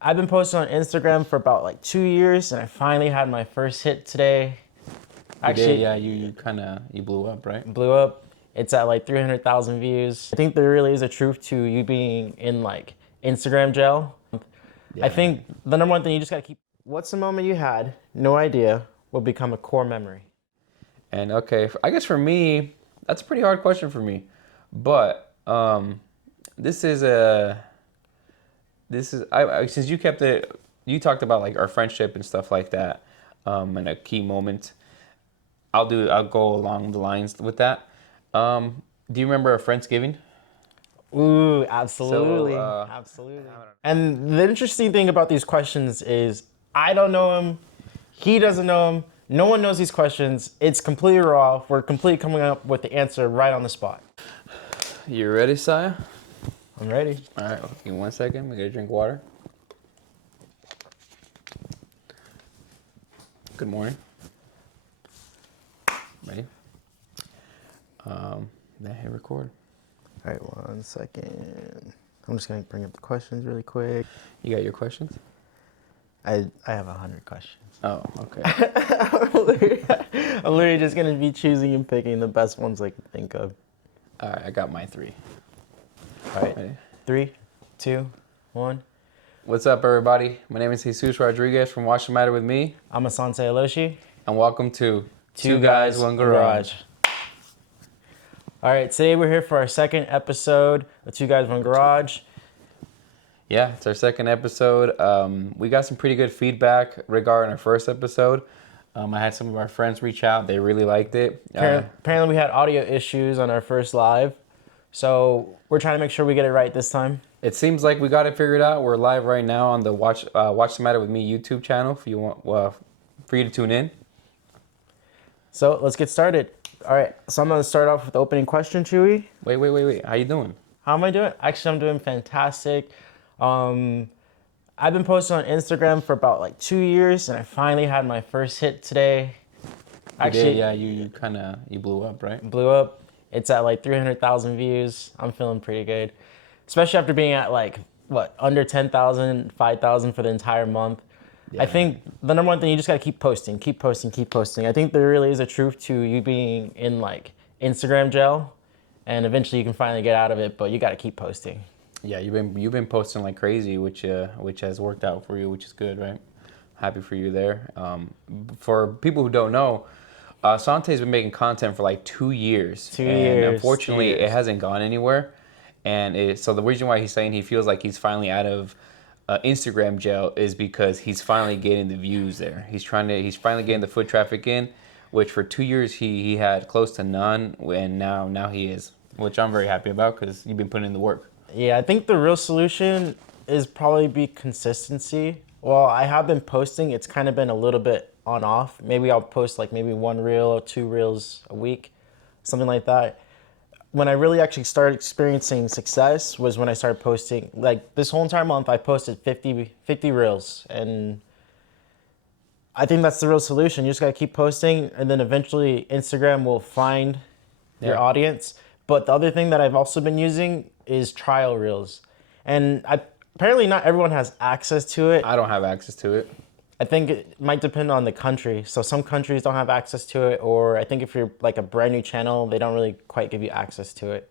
I've been posting on Instagram for about like 2 years, and I finally had my first hit today. You did, Actually, yeah. You blew up, right? blew up. It's at like 300,000 views. I think there really is a truth to you being in like Instagram jail. I Yeah. think the number one thing you just gotta keep. What's the moment you had, no idea, will become a core memory? And okay, I guess for me, that's a pretty hard question for me. But this is a this is I since you kept it, you talked about like our friendship and stuff like that, and a key moment. I'll go along the lines with that. Do you remember a Friendsgiving? Ooh, So absolutely. Absolutely. And the interesting thing about these questions is I don't know him, he doesn't know him, no one knows these questions. It's completely raw. We're completely coming up with the answer right on the spot. you ready, Saya? I'm ready. All right, give me 1 second. We gotta drink water. Good morning. Ready? Then hit record. All right, 1 second. I'm just gonna bring up the questions really quick. You got your questions? I have 100 questions. Oh, okay. I'm literally just gonna be choosing and picking the best ones I can think of. All right, I got my three. All right, Ready? 3, 2, 1. What's up, everybody? My name is Jesus Rodriguez from Watch the Matter with Me, I'm asante.hiloshee. and welcome to Two Guys, One One Garage. All right, today we're here for our second episode of Two Guys, One Garage. Yeah, it's our second episode. We got some pretty good feedback regarding our first episode. I had some of our friends reach out. They really liked it. Apparently, we had audio issues on our first live, so we're trying to make sure we get it right this time. It seems like we got it figured out. We're live right now on the Watch the Matter with Me YouTube channel. If you want, for you to tune in. So let's get started. All right, so I'm gonna start off with the opening question, Chewy. Wait. How you doing? How am I doing? Actually, I'm doing fantastic. I've been posting on Instagram for about like 2 years, and I finally had my first hit today. Actually, yeah. You blew up, right? Blew up. It's at like 300,000 views. I'm feeling pretty good, especially after being at like under 10,000, 5,000 for the entire month. Yeah. I think the number one thing you just gotta keep posting, keep posting, keep posting. I think there really is a truth to you being in like Instagram jail, and eventually you can finally get out of it. But you gotta keep posting. Yeah, you've been posting like crazy, which has worked out for you, which is good, right? Happy for you there. For people who don't know, Sante's been making content for like 2 years. 2 and years. unfortunately, 2 years. it hasn't gone anywhere. And so the reason why he's saying he feels like he's finally out of Instagram jail is because he's finally getting the views there. He's finally getting the foot traffic in, which for 2 years he had close to none, and now he is, which I'm very happy about because you've been putting in the work. Yeah, I think the real solution is probably be consistency. Well, I have been posting. It's kind of been a little bit on off. Maybe I'll post like maybe 1 reel or 2 reels a week, something like that. When I really actually started experiencing success was when I started posting. Like this whole entire month, I posted 50 reels. And I think that's the real solution. You just got to keep posting, and then eventually Instagram will find your audience. But the other thing that I've also been using is trial reels. And apparently not everyone has access to it. I don't have access to it. I think it might depend on the country. So some countries don't have access to it, or I think if you're like a brand new channel, they don't really quite give you access to it.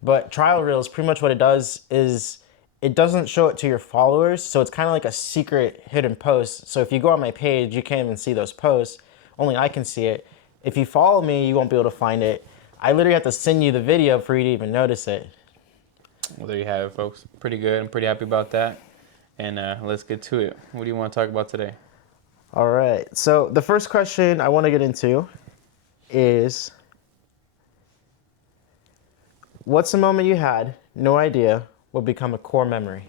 But trial reels, pretty much what it does is it doesn't show it to your followers. So it's kind of like a secret hidden post. So if you go on my page, you can't even see those posts. Only I can see it. If you follow me, you won't be able to find it. I literally have to send you the video for you to even notice it. Well, there you have it, folks. Pretty good. I'm pretty happy about that. And let's get to it. What do you want to talk about today? All right. So the first question I want to get into is, what's the moment you had, no idea, will become a core memory?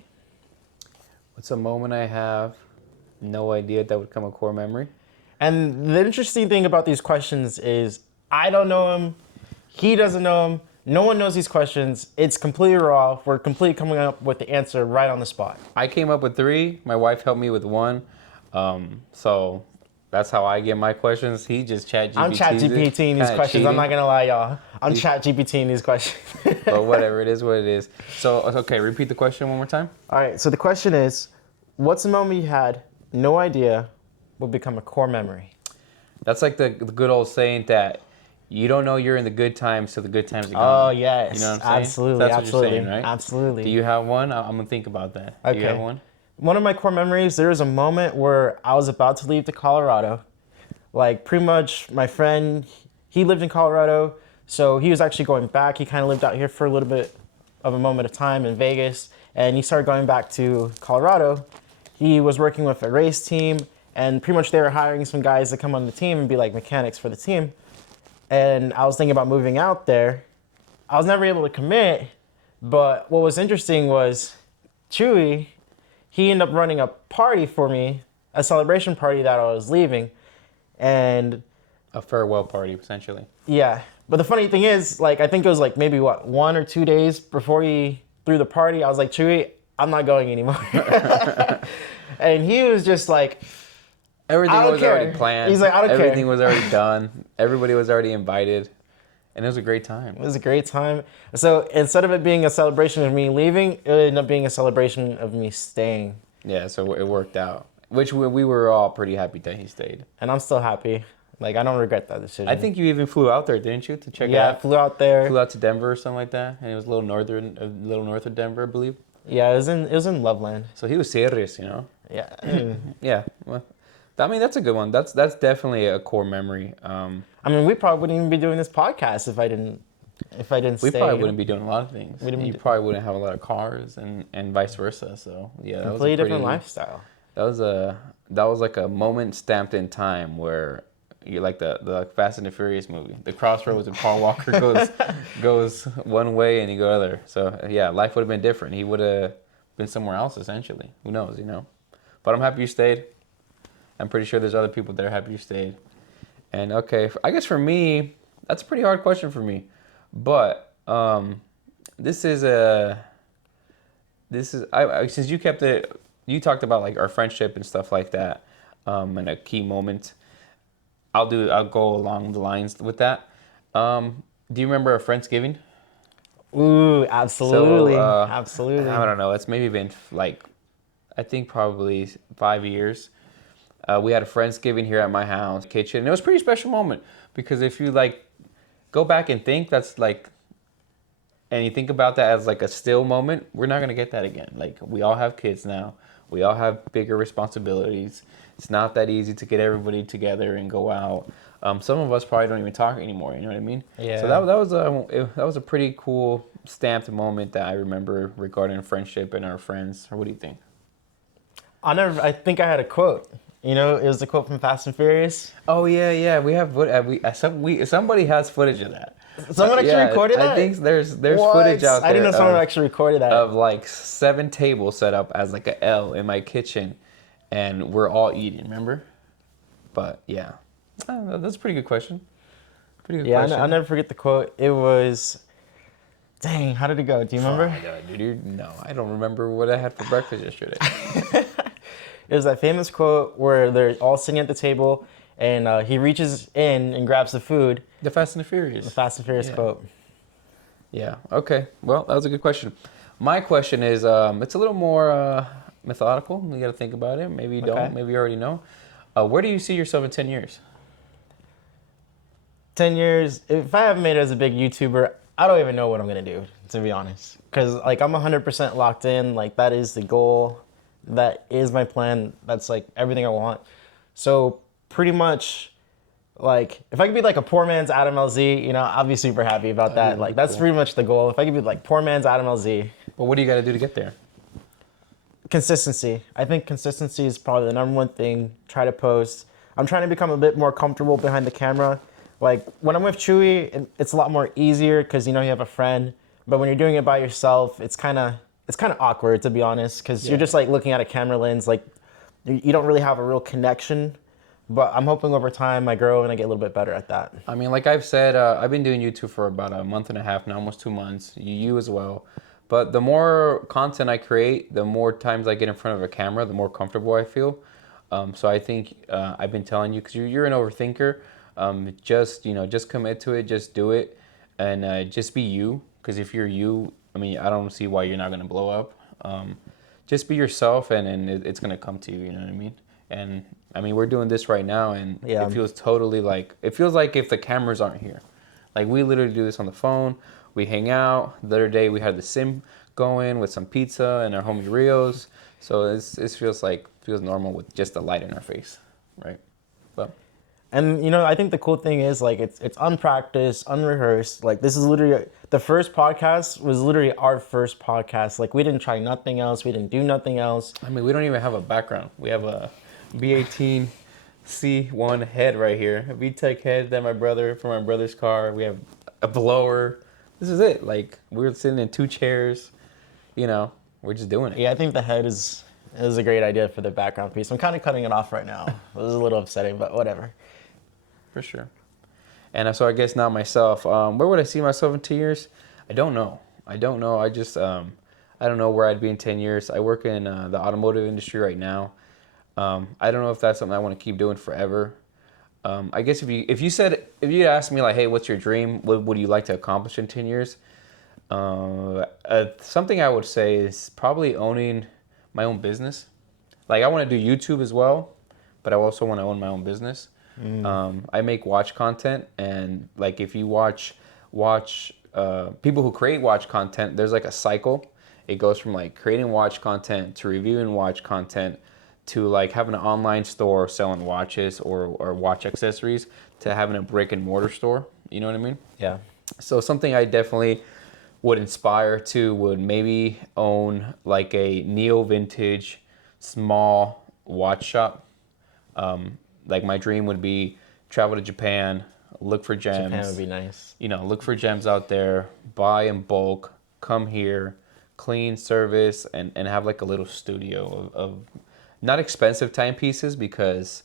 What's a moment I have no idea that would become a core memory? And the interesting thing about these questions is I don't know him, he doesn't know him, no one knows these questions. It's completely raw. We're completely coming up with the answer right on the spot. I came up with 3. My wife helped me with 1. So that's how I get my questions. He just I'm chat GPTing these questions. I'm not going to lie, y'all. I'm chat GPTing these questions. But whatever, it is what it is. So, okay, repeat the question one more time. All right, so the question is, What's a moment you had no idea would become a core memory? That's like the good old saying that you don't know you're in the good times till the good times are Oh, gone. You know yes. what I'm saying? Absolutely. That's what you're saying, Absolutely. right? Do Absolutely. you have one? I'm gonna think about that. Do you have Okay. one? One of my core memories, there was a moment where I was about to leave to Colorado. Like, pretty much, my friend, he lived in Colorado, so he was actually going back. He kind of lived out here for a little bit of a moment of time in Vegas, and he started going back to Colorado. He was working with a race team, and pretty much they were hiring some guys to come on the team and be like mechanics for the team. And I was thinking about moving out there. I was never able to commit, but what was interesting was Chewy, he ended up running a party for me, a celebration party that I was leaving. And A farewell party, essentially. yeah, but the funny thing is, like, I think it was like maybe what, 1 or 2 days before he threw the party, I was like, Chewy, I'm not going anymore. And he was just like, Everything I don't was care. already planned. He's like, I don't care. Everything was already done. Everybody was already invited, and it was a great time. It was a great time. So instead of it being a celebration of me leaving, it ended up being a celebration of me staying. Yeah, so it worked out. Which we were all pretty happy that he stayed. And I'm still happy. Like, I don't regret that decision. I think you even flew out there, didn't you, to check it Yeah, I out? flew out there. Flew out to Denver or something like that, and it was a little north of Denver, I believe. Yeah, it was in Loveland. So he was serious, you know. Yeah. Yeah, well, I mean that's a good one. That's definitely a core memory. I mean, we probably wouldn't even be doing this podcast if I didn't We stay. probably wouldn't be doing a lot of things. wouldn't You be- probably wouldn't have a lot of cars and vice versa. So yeah, that was a Completely different pretty, lifestyle. that was like a moment stamped in time where you like the Fast and the Furious movie. The crossroads and Paul Walker goes one way and you go other. So yeah, life would have been different. He would have been somewhere else essentially. Who knows, you know? But I'm happy you stayed. I'm pretty sure there's other people that are happy you stayed. And okay, I guess for me, that's a pretty hard question for me. But this is I since you kept it, you talked about like our friendship and stuff like that, and a key moment. I'll go along the lines with that. Do you remember our Friendsgiving? Ooh, absolutely, I absolutely. don't know. It's maybe been like, I think probably 5 years. We had a Friendsgiving here at my house kitchen, and it was a pretty special moment because if you like go back and think, that's like, and you think about that as like a still moment, we're not gonna get that again. Like we all have kids now, we all have bigger responsibilities. It's not that easy to get everybody together and go out. Some of us probably don't even talk anymore. You know what I mean? Yeah. So that was a pretty cool stamped moment that I remember regarding friendship and our friends. Or what do you think? I think I had a quote. You know, it was the quote from Fast and Furious. Oh yeah. We have somebody has footage of that. Someone actually recorded that? I think there's What? footage out there. I didn't know someone actually recorded that. Of like 7 tables set up as like a L in my kitchen, and we're all eating. Remember? But yeah, that's a pretty good question. Pretty good Yeah, question. I'll never forget the quote. It was, dang, how did it go? Do you remember? Oh my God, dude, no, I don't remember what I had for breakfast yesterday. It was that famous quote where they're all sitting at the table and he reaches in and grabs the food. The Fast and the Furious. The Fast and Furious quote. Yeah. Okay. Well, that was a good question. My question is, it's a little more methodical. You got to think about it. Maybe you don't. Okay. Maybe you already know. Where do you see yourself in 10 years? 10 years, if I haven't made it as a big YouTuber, I don't even know what I'm going to do, to be honest. Because, like, I'm 100% locked in. Like, that is the goal. That is my plan. That's, like, everything I want. So, pretty much, like, if I could be, like, a poor man's Adam LZ, you know, I'll be super happy about that. Like, that's pretty much the goal. If I could be, like, poor man's Adam LZ. Well, what do you got to do to get there? Consistency. I think consistency is probably the number one thing. Try to post. I'm trying to become a bit more comfortable behind the camera. Like, when I'm with Chewy, it's a lot more easier because, you know, you have a friend. But when you're doing it by yourself, it's kind of awkward, to be honest, because you're just, like, looking at a camera lens. Like, you don't really have a real connection. But I'm hoping over time I grow and I get a little bit better at that. I mean, like I've said, I've been doing YouTube for about a month and a half now, almost 2 months. You as well. But the more content I create, the more times I get in front of a camera, the more comfortable I feel. So I think I've been telling you, because you're an overthinker, just commit to it, just do it, and just be you. Because if you're you, I mean, I don't see why you're not going to blow up. just be yourself, and it's gonna come to you. You know what I mean? And I mean, we're doing this right now, and Yeah. it feels totally like it feels like if the cameras aren't here, like we literally do this on the phone. We hang out. The other day we had the sim going with some pizza and our homie Rios. So it feels normal with just the light in our face, right? But And I think the cool thing is like it's unpracticed, unrehearsed. Like this is literally the first podcast was literally our first podcast. Like we didn't try nothing else. We didn't do nothing else. I mean, we don't even have a background. We have a B18 C1 head right here, a VTEC head that from my brother's car. We have a blower. This is it. Like we're sitting in 2 chairs. We're just doing it. Yeah, I think the head is a great idea for the background piece. I'm kind of cutting it off right now. It was a little upsetting, but whatever. For sure. And so I guess now myself, where would I see myself in 2 years? I don't know. I just, I don't know where I'd be in 10 years. I work in the automotive industry right now. I don't know if that's something I want to keep doing forever. I guess if you asked me like, hey, what's your dream? What would you like to accomplish in 10 years? Something I would say is probably owning my own business. Like I want to do YouTube as well, but I also want to own my own business. I make watch content, and like if you watch people who create watch content, there's like a cycle. It goes from like creating watch content to reviewing watch content to like having an online store selling watches or watch accessories to having a brick and mortar store. You know what I mean? Yeah. So something I definitely would inspire to would maybe own like a neo vintage small watch shop. Like my dream would be travel to Japan, look for gems. Japan would be nice. Look for gems out there, buy in bulk, come here, clean, service, and have like a little studio of not expensive timepieces because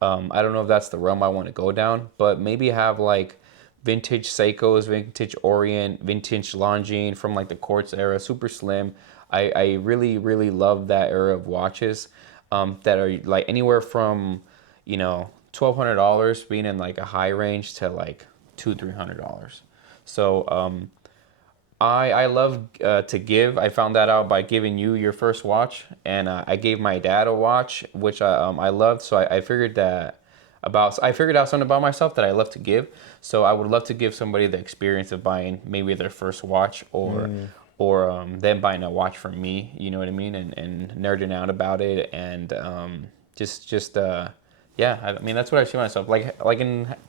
I don't know if that's the realm I want to go down, but maybe have like vintage Seikos, vintage Orient, vintage Longines from like the Quartz era, super slim. I really, really love that era of watches that are like anywhere from $1,200 being in like a high range to like $200-300. So I love to give. I found that out by giving you your first watch, and I gave my dad a watch which I loved. So I figured out something about myself that I love to give. So I would love to give somebody the experience of buying maybe their first watch or them buying a watch from me. You know what I mean? And nerding out about it and yeah, I mean that's what I see myself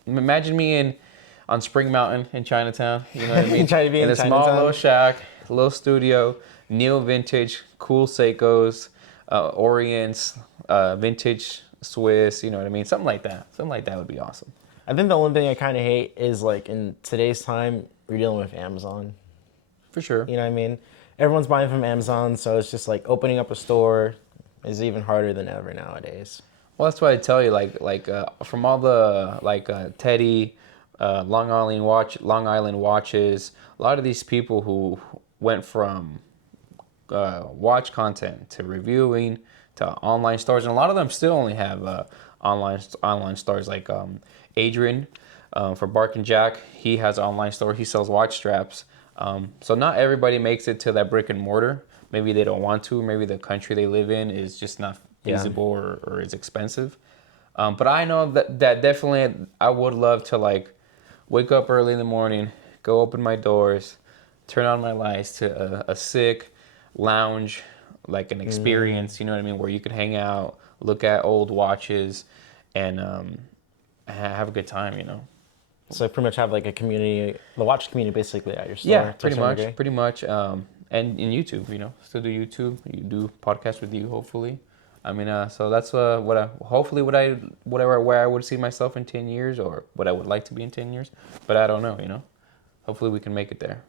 imagine me on Spring Mountain in Chinatown. You know what I mean? Try to be in a small Chinatown. little shack, little studio, neo vintage, cool Seikos, Orients, vintage Swiss. You know what I mean? Something like that. Something like that would be awesome. I think the only thing I kind of hate is like in today's time, we're dealing with Amazon. For sure. You know what I mean? Everyone's buying from Amazon, so it's just like opening up a store is even harder than ever nowadays. Well, that's why I tell you, from all the Teddy, Long Island watches, a lot of these people who went from watch content to reviewing to online stores, and a lot of them still only have online stores. Like Adrian for Bark and Jack, he has an online store. He sells watch straps. So not everybody makes it to that brick and mortar. Maybe they don't want to. Maybe the country they live in is just not feasible or is expensive. But I know that definitely I would love to wake up early in the morning, go open my doors, turn on my lights to a sick lounge, like an experience, you know what I mean, where you could hang out, look at old watches, and have a good time, So pretty much have like a community, the watch community basically at your store. Yeah, pretty much. And in YouTube, still do YouTube. You do podcasts with you, hopefully. I mean, so that's where I would see myself in 10 years, or what I would like to be in 10 years. But I don't know, Hopefully we can make it there.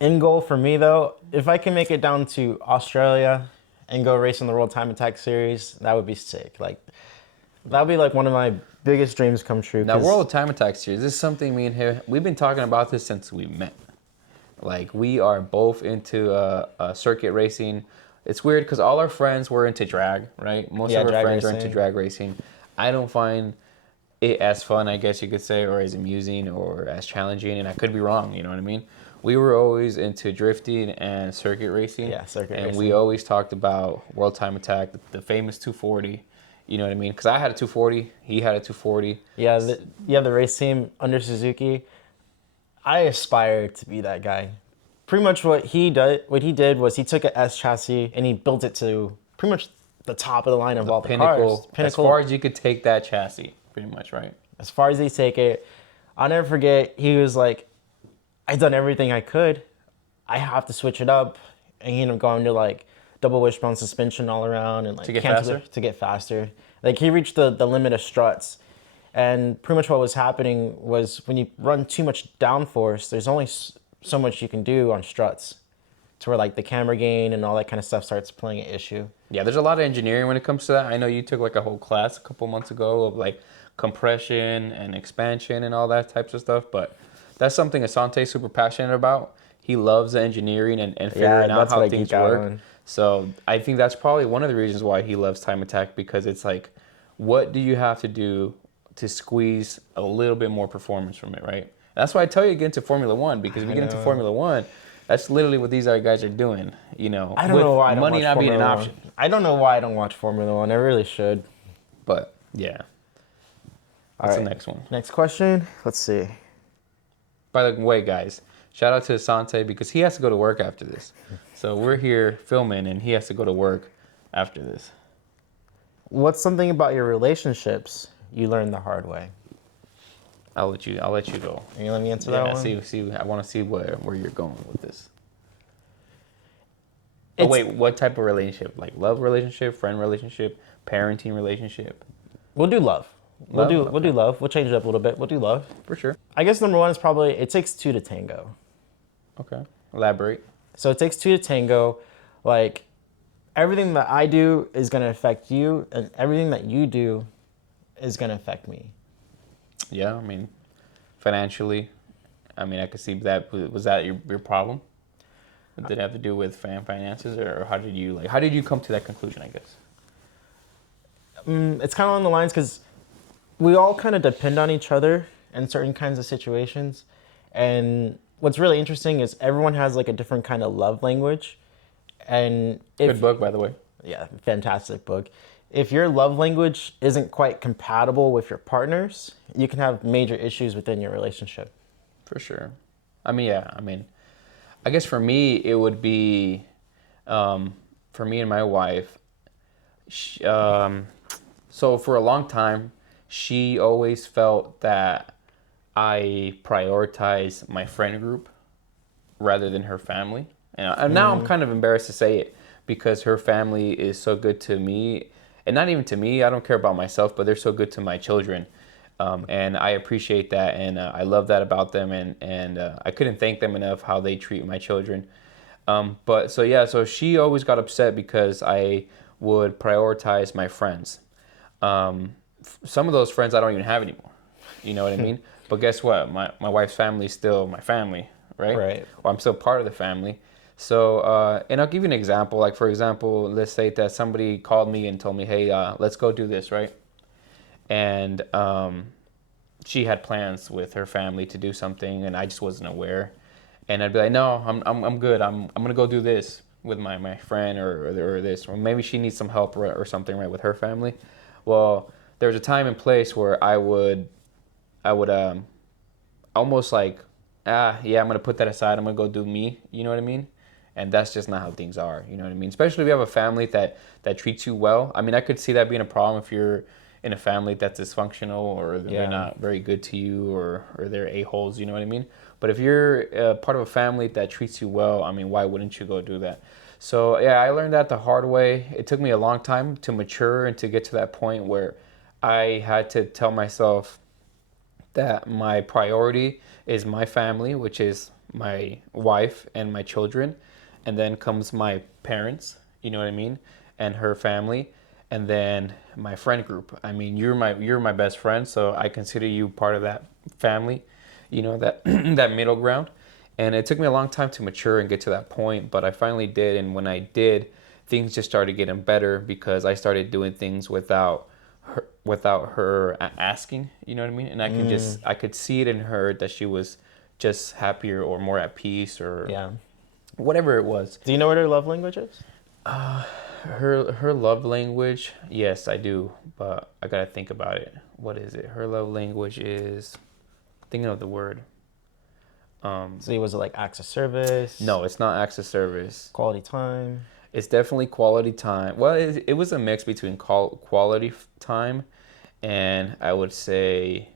End goal for me though, if I can make it down to Australia and go race in the World Time Attack Series, that would be sick. That would be one of my biggest dreams come true. Now, World Time Attack Series, this is something me and him, we've been talking about this since we met. We are both into circuit racing. It's weird because all our friends were into drag, right? Most of our friends are into drag racing. I don't find it as fun, I guess you could say, or as amusing or as challenging, and I could be wrong, you know what I mean? we were always into drifting and circuit racing. Yeah, circuit and racing. we always talked about World Time Attack, the famous 240. You know what I mean? Because I had a 240, he had a 240. Yeah, the race team under Suzuki. I aspire to be that guy. Pretty much what he did was he took a S chassis and he built it to pretty much the top of the line of all the cars. Pinnacle, as far as you could take that chassis, pretty much, right? As far as they take it. I'll never forget, he was like, I've done everything I could. I have to switch it up. And he ended up going to like double wishbone suspension all around and like To get faster? To get faster. Like he reached the limit of struts. And pretty much what was happening was when you run too much downforce, there's only so much you can do on struts to where like the camera gain and all that kind of stuff starts playing an issue. Yeah, there's a lot of engineering when it comes to that. I know you took like a whole class a couple months ago of like compression and expansion and all that types of stuff, but that's something Asante's super passionate about. He loves the engineering and figuring out how things work. So I think that's probably one of the reasons why he loves Time Attack, because it's like, what do you have to do to squeeze a little bit more performance from it, right? And that's why I tell you to get into Formula One, because if you get into Formula One, that's literally what these other guys are doing, you know. I don't know why I don't money watch not being an Formula option. One. I don't know why I don't watch Formula One. I really should. But yeah. What's the next one? Next question. Let's see. By the way, guys, shout out to Asante, because he has to go to work after this. So we're here filming and he has to go to work after this. What's something about your relationships you learned the hard way? I'll let you go. Are you gonna let me answer that one? See. I want to see where you're going with this. Oh wait, what type of relationship? Like love relationship, friend relationship, parenting relationship? We'll do love. We'll Love? do love. We'll change it up a little bit. We'll do love. For sure. I guess number one is probably it takes two to tango. Okay. Elaborate. So it takes two to tango. Like everything that I do is gonna affect you, and everything that you do is gonna affect me. Yeah, I mean, financially, I mean, I could see that. Was that your problem? Did it have to do with finances, or how did you come to that conclusion, I guess? It's kind of on the lines because we all kind of depend on each other in certain kinds of situations. And what's really interesting is everyone has like a different kind of love language. And Good book, by the way. Yeah, fantastic book. If your love language isn't quite compatible with your partner's, you can have major issues within your relationship. For sure. I mean, yeah. I mean, I guess for me, it would be, for me and my wife, so for a long time, she always felt that I prioritize my friend group rather than her family. And now I'm kind of embarrassed to say it, because her family is so good to me. And not even to me, I don't care about myself, but they're so good to my children. And I appreciate that, and I love that about them, and I couldn't thank them enough how they treat my children. So she always got upset because I would prioritize my friends. Some of those friends I don't even have anymore. You know what I mean? But guess what? My wife's family is still my family, right? Right. Well, I'm still part of the family. So, and I'll give you an example. Like, for example, let's say that somebody called me and told me, hey, let's go do this, right? And she had plans with her family to do something, and I just wasn't aware. And I'd be like, no, I'm good. I'm gonna go do this with my friend or this, or maybe she needs some help or something, right, with her family. Well, there was a time and place where I would almost like, yeah, I'm gonna put that aside. I'm gonna go do me. You know what I mean? And that's just not how things are. You know what I mean? Especially if you have a family that treats you well. I mean, I could see that being a problem if you're in a family that's dysfunctional, or they're not very good to you, or they're a-holes, you know what I mean? But if you're part of a family that treats you well, I mean, why wouldn't you go do that? So yeah, I learned that the hard way. It took me a long time to mature and to get to that point where I had to tell myself that my priority is my family, which is my wife and my children, and then comes my parents, you know what I mean, and her family, and then my friend group. I mean, you're my best friend, so I consider you part of that family, you know, that that middle ground. And it took me a long time to mature and get to that point, but I finally did. And when I did, things just started getting better because I started doing things without her asking, you know what I mean? And I could see it in her that she was just happier or more at peace or Yeah. whatever it was. Do you know what her love language is? Her love language, yes, I do, but I gotta think about it. What is it? Her love language is thinking of the word. So was it like acts of service? No, it's not acts of service. Quality time. It's definitely quality time. Well, it was a mix between quality time and I would say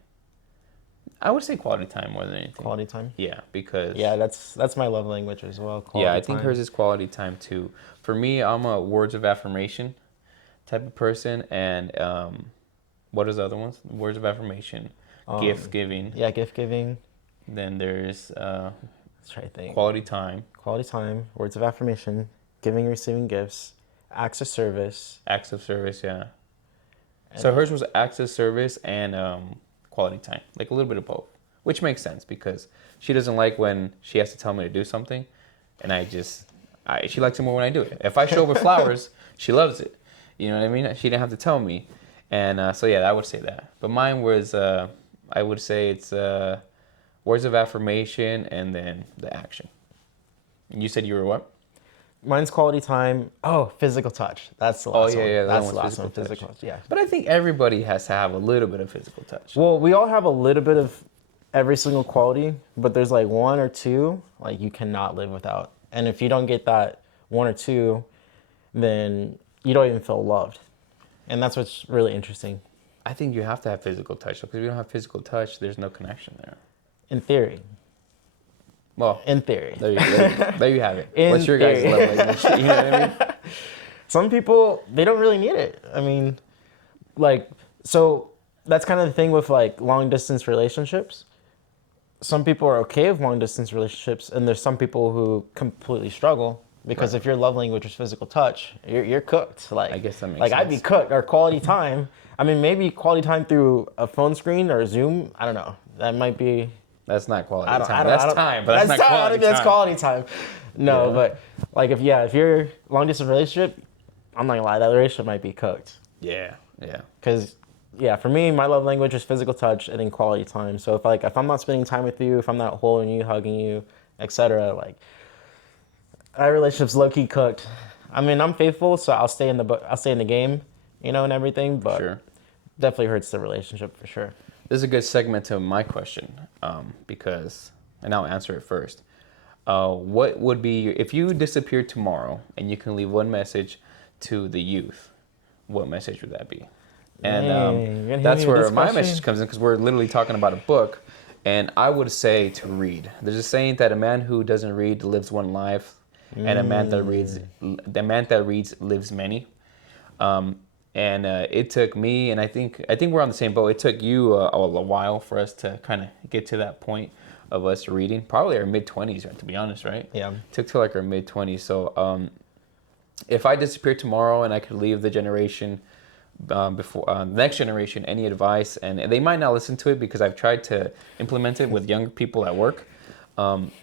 quality time more than anything. Quality time. Yeah, because Yeah, that's my love language as well. Quality I think time. hers is quality time too. For me, I'm a words of affirmation type of person, and what is the other ones? Words of affirmation, gift giving. Yeah, gift giving. Then there's Let's try to think. quality time, Quality time. Words of affirmation. Giving and receiving gifts. Acts of service. acts of service. Yeah. So hers was acts of service and quality time, like a little bit of both, which makes sense because she doesn't like when she has to tell me to do something, and she likes it more when I do it. If I show up with flowers, she loves it. You know what I mean? She didn't have to tell me, and so yeah, I would say that. But mine was, I would say it's words of affirmation and then the action. And you said you were what? Mine's quality time. Oh, physical touch. That's the last one. that That's one's the last one. touch. Physical touch. Yeah. But I think everybody has to have a little bit of physical touch. Well, we all have a little bit of every single quality, but there's like one or two like you cannot live without. And if you don't get that one or two, then you don't even feel loved. And that's what's really interesting. I think you have to have physical touch because if you don't have physical touch, there's no connection there. In theory. Well, In theory. there you have it. In What's your guys' theory. love language? You know what I mean? Some people, they don't really need it. I mean, like, so that's kind of the thing with like long distance relationships. Some people are okay with long distance relationships, and there's some people who completely struggle because if your love language is physical touch, you're cooked. Like, I guess that makes like I'd be sense. cooked. Or quality time. I mean, maybe quality time through a phone screen or Zoom. I don't know. That might be. That's not quality I don't, time. I don't, That's I don't, time, but that's not time. I quality think that's time. quality time. No, Yeah. but like if you're long distance relationship, I'm not gonna lie, that relationship might be cooked. Yeah, yeah. Cause yeah, for me, my love language is physical touch and then quality time. So if I'm not spending time with you, if I'm not holding you, hugging you, etc., like our relationship's low key cooked. I mean, I'm faithful, so I'll stay in the game, and everything. But Sure. definitely hurts the relationship for sure. This is a good segment to my question because, and I'll answer it first. What would be, if you disappeared tomorrow and you can leave one message to the youth, what message would that be? And Dang, you're gonna hit that's me with where this my question? message comes in because we're literally talking about a book. And I would say to read. There's a saying that a man who doesn't read lives one life, and a man that reads lives many. And it took me, and I think we're on the same boat. It took you a while for us to kind of get to that point of us reading. Probably our mid-20s, to be honest, right? Yeah. Took till like our mid-20s. So if I disappeared tomorrow and I could leave the generation before the next generation any advice, and they might not listen to it because I've tried to implement it with younger people at work,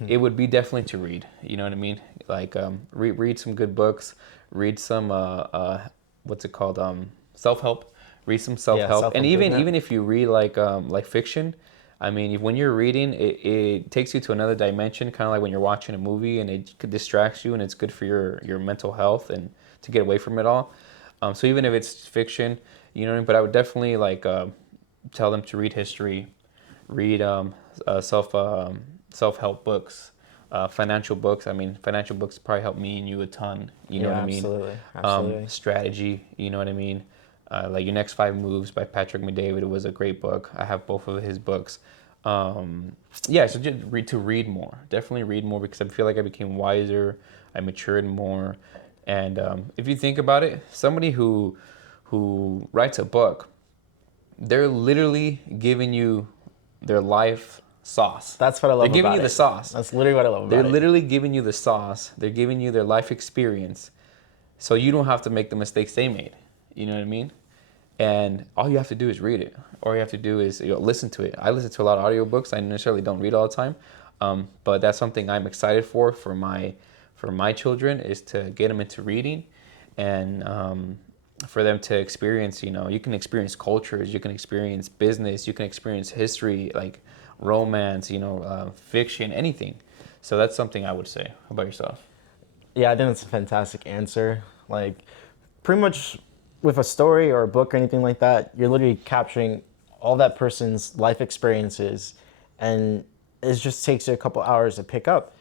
it would be definitely to read. You know what I mean? Like read some good books, read some what's it called? Self-help. Read some self-help, and even if you read like fiction, I mean, when you're reading, it takes you to another dimension, kind of like when you're watching a movie, and it distracts you, and it's good for your mental health and to get away from it all. So even if it's fiction, you know what I mean. But I would definitely tell them to read history, read self-help books. Financial books. I mean, financial books probably help me and you a ton. You know what I mean? Absolutely. Strategy. You know what I mean? Like Your Next 5 Moves by Patrick McDavid. It was a great book. I have both of his books. So just read more. Definitely read more because I feel like I became wiser. I matured more. And if you think about it, somebody who writes a book, they're literally giving you their life sauce. That's what I love about it. They're giving you the sauce. That's literally what I love about it. They're literally giving you the sauce. They're giving you their life experience. So you don't have to make the mistakes they made. You know what I mean? And all you have to do is read it. All you have to do is listen to it. I listen to a lot of audiobooks. I necessarily don't read all the time. But that's something I'm excited for my children, is to get them into reading and for them to experience, you can experience cultures, you can experience business, you can experience history, like romance, fiction, anything. So that's something I would say. How about yourself? Yeah, I think that's a fantastic answer. Like, pretty much with a story or a book or anything like that, you're literally capturing all that person's life experiences, and it just takes you a couple hours to pick up.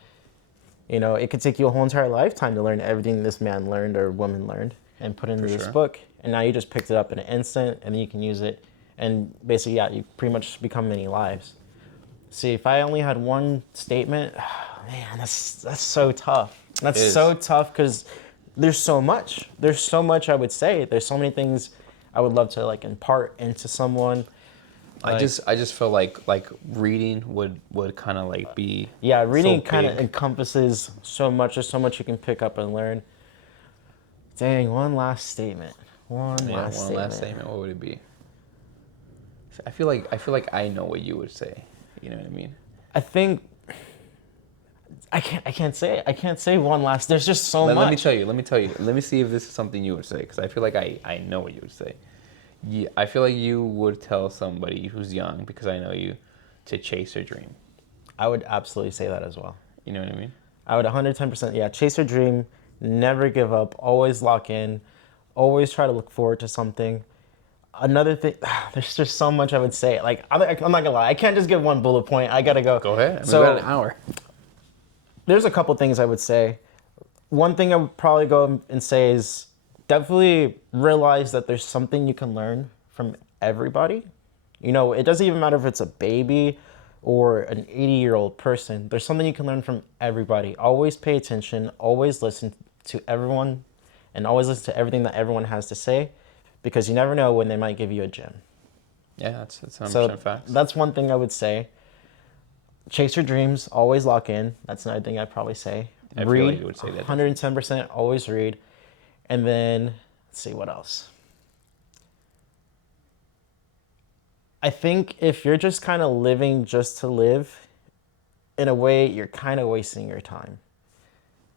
It could take you a whole entire lifetime to learn everything this man learned or woman learned and put into For this sure. book. And now you just picked it up in an instant, and then you can use it. And basically, yeah, you pretty much become many lives. See, if I only had one statement, man, that's so tough. That's It so is. tough because there's so much. There's so much I would say. There's so many things I would love to like impart into someone. Like, I just feel like reading would kind of like be yeah, so reading kind of big. encompasses so much. There's so much you can pick up and learn. Dang, one last statement. One Yeah, last one last statement. statement. What would it be? I feel like I know what you would say. You know what I mean? I think I can't say it. I can't say one last. There's just so Let me much. tell you. Let me tell you. Let me see if this is something you would say because I feel like I know what you would say. Yeah, I feel like you would tell somebody who's young because I know you to chase their dream. I would absolutely say that as well. You know what I mean? I would 110%, yeah, chase your dream, never give up, always lock in, always try to look forward to something. Another thing, there's just so much I would say. Like, I'm not gonna lie, I can't just give one bullet point. I gotta go. Go ahead. I mean, we got So, an hour. there's a couple things I would say. One thing I would probably go and say is definitely realize that there's something you can learn from everybody. It doesn't even matter if it's a baby or an 80-year-old person. There's something you can learn from everybody. Always pay attention, always listen to everyone, and always listen to everything that everyone has to say because you never know when they might give you a gem. Yeah, that's 100% So facts. that's one thing I would say. Chase your dreams, always lock in. That's another thing I'd probably say. I feel like Read, you would say that. 110%, always read. And then, let's see what else. I think if you're just kind of living just to live, in a way, you're kind of wasting your time.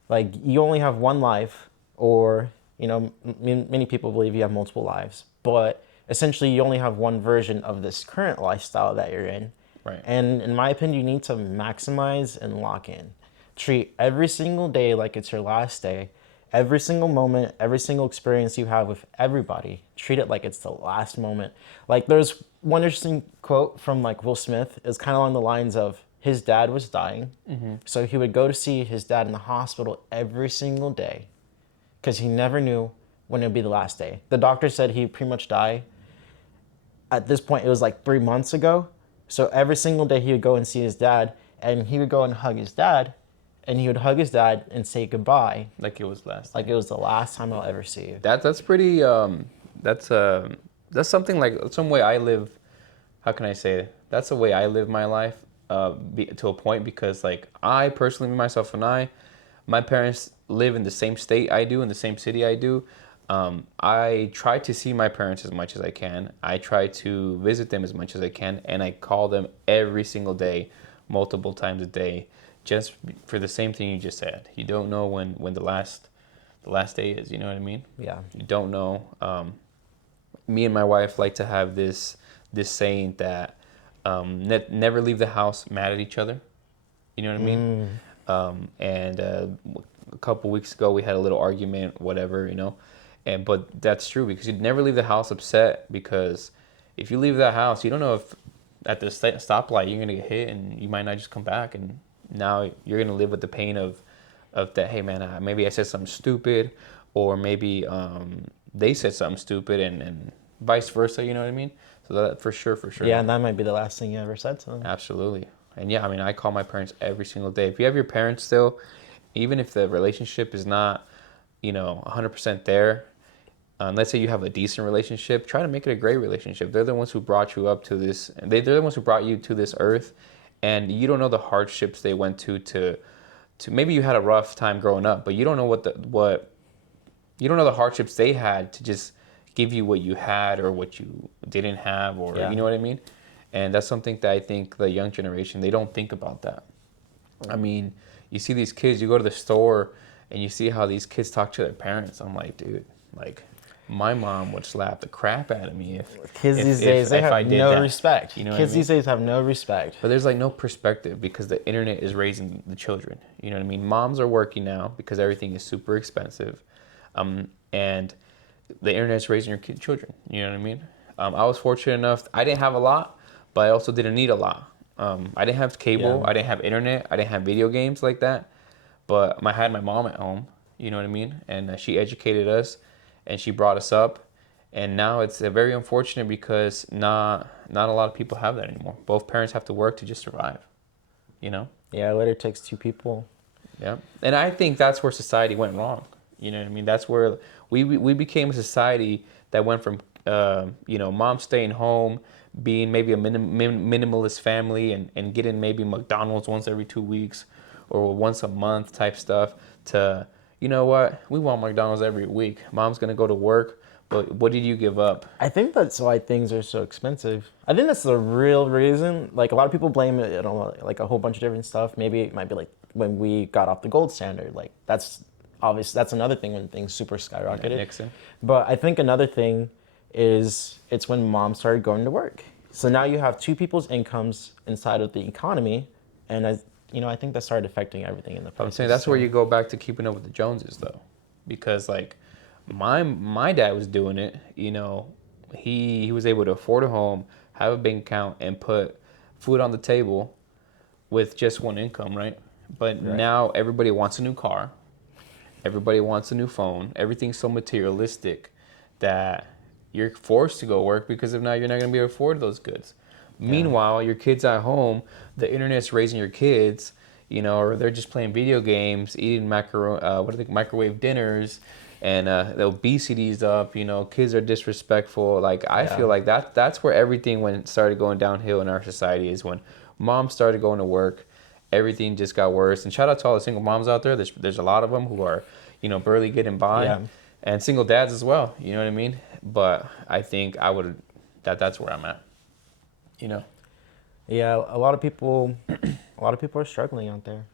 Like, you only have one life, or, many people believe you have multiple lives, but essentially, you only have one version of this current lifestyle that you're in. Right. And in my opinion, you need to maximize and lock in. Treat every single day like it's your last day. Every single moment, every single experience you have with everybody, treat it like it's the last moment. Like, there's one interesting quote from like Will Smith is kind of along the lines of his dad was dying, so he would go to see his dad in the hospital every single day because he never knew when it would be the last day. The doctor said he'd pretty much die. At this point, it was like 3 months ago. So every single day he would go and see his dad, and he would go and hug his dad, and he would hug his dad and say goodbye, Like it was last. like Time. it was the last time I'll ever see you. That's pretty. That's something like some way I live. How can I say it? That's the way I live my life. To a point because like I personally, myself, and my parents live in the same state I do, in the same city I do. I try to see my parents as much as I can. I try to visit them as much as I can, and I call them every single day, multiple times a day, just for the same thing you just said. You don't know when the last day is. You know what I mean? Yeah. You don't know. Me and my wife like to have this saying that never leave the house mad at each other. You know what I mean? And a couple weeks ago we had a little argument, whatever, but that's true because you'd never leave the house upset because if you leave that house, you don't know if at the stoplight you're gonna get hit and you might not just come back, and now you're gonna live with the pain of that. Hey man, maybe I said something stupid, or maybe they said something stupid, and vice versa. You know what I mean? So that for sure. Yeah, and that might be the last thing you ever said to them. Absolutely. And yeah, I mean, I call my parents every single day. If you have your parents still, even if the relationship is not, 100% there, let's say you have a decent relationship, try to make it a great relationship. They're the ones who brought you up to this. They're the ones who brought you to this earth, and you don't know the hardships they went to maybe you had a rough time growing up, but you don't know you don't know the hardships they had to just give you what you had or what you didn't have, or Yeah. you know what I mean? And that's something that I think the young generation, they don't think about that. I mean, you see these kids, you go to the store and you see how these kids talk to their parents. I'm like, dude, like, My mom would slap the crap out of me Kids these days, they if I have did no that. respect. You know what I Kids mean? these days have no respect. But there's like no perspective because the internet is raising the children. You know what I mean? Moms are working now because everything is super expensive, and the internet's raising your children. You know what I mean? I was fortunate enough. I didn't have a lot, but I also didn't need a lot. I didn't have cable. Yeah. I didn't have internet. I didn't have video games like that. But I had my mom at home. You know what I mean? And she educated us, and she brought us up. And now it's very unfortunate because not a lot of people have that anymore. Both parents have to work to just survive. You know? Yeah, it later takes two people. Yeah. And I think that's where society went wrong. You know what I mean? That's where we became a society that went from mom staying home, being maybe a minimalist family, and getting maybe McDonald's once every 2 weeks or once a month type stuff, to, you know what, we want McDonald's every week. Mom's gonna go to work, but what did you give up? I think that's why things are so expensive. I think that's the real reason. Like a lot of people blame it on like a whole bunch of different stuff. Maybe it might be like when we got off the gold standard. Like that's obvious. That's another thing when things super skyrocketed. Nixon. But I think another thing is it's when mom started going to work. So now you have two people's incomes inside of the economy, and I think that started affecting everything in the process. I'm saying that's where you go back to keeping up with the Joneses, though, because like my dad was doing it. You know, he was able to afford a home, have a bank account, and put food on the table with just one income, right? But now everybody wants a new car, everybody wants a new phone. Everything's so materialistic that you're forced to go work because if not, you're not going to be able to afford those goods. Yeah. Meanwhile, your kids at home, the internet's raising your kids, or they're just playing video games, eating microwave dinners, and the obesity's up. Kids are disrespectful. Like I feel like that's where everything started going downhill in our society, is when moms started going to work. Everything just got worse. And shout out to all the single moms out there. There's a lot of them who are, barely getting by. Yeah. And single dads as well. You know what I mean? But I think that's where I'm at. Yeah, a lot of people are struggling out there.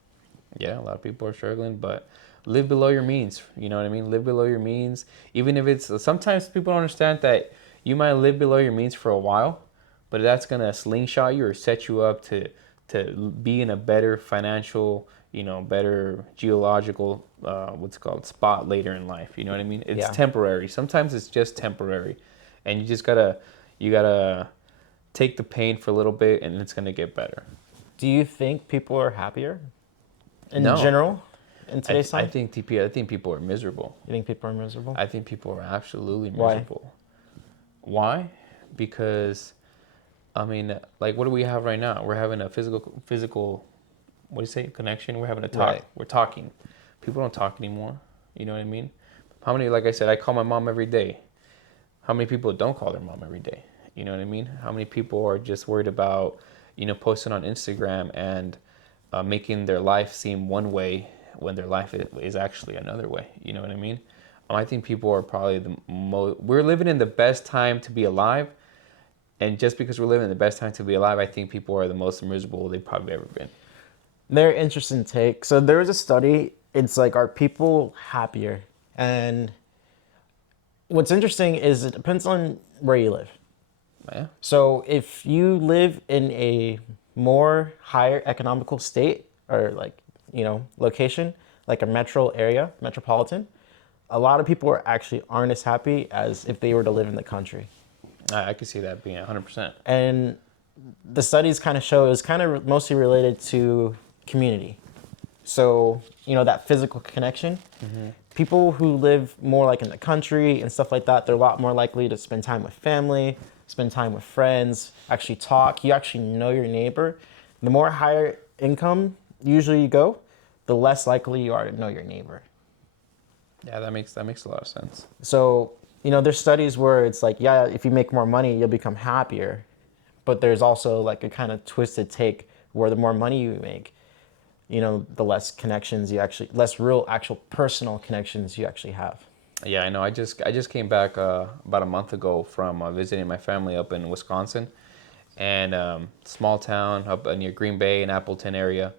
Yeah, a lot of people are struggling, but live below your means. You know what I mean? Live below your means. Even if sometimes people don't understand that you might live below your means for a while, but that's going to slingshot you or set you up to be in a better financial, better geological, spot later in life. You know what I mean? It's temporary. Sometimes it's just temporary. And you just gotta take the pain for a little bit, and it's gonna get better. Do you think people are happier in No. general in today's time? I think people are miserable. You think people are miserable? I think people are absolutely miserable. Why? Because, I mean, like, what do we have right now? We're having a physical, what do you say, connection? We're having a talk. Right. We're talking. People don't talk anymore. You know what I mean? How many, like I said, I call my mom every day. How many people don't call their mom every day? You know what I mean? How many people are just worried about, posting on Instagram and making their life seem one way when their life is actually another way? You know what I mean? I think people are probably we're living in the best time to be alive. And just because we're living in the best time to be alive, I think people are the most miserable they've probably ever been. Very interesting take. So there was a study. It's like, are people happier? And what's interesting is it depends on where you live. Yeah. So if you live in a more higher economical state or location, like a metropolitan, a lot of people aren't as happy as if they were to live in the country. I could see that being 100%. And the studies kind of show it's kind of mostly related to community. So, that physical connection. Mm-hmm. People who live more like in the country and stuff like that, they're a lot more likely to spend time with family, spend time with friends, actually talk. You actually know your neighbor. The more higher income usually you go, the less likely you are to know your neighbor. Yeah, that makes a lot of sense. So, there's studies where it's like, yeah, if you make more money, you'll become happier. But there's also like a kind of twisted take where the more money you make, the less connections less real actual personal connections you actually have. Yeah, I know. I just came back about a month ago from visiting my family up in Wisconsin, and small town up near Green Bay and Appleton area,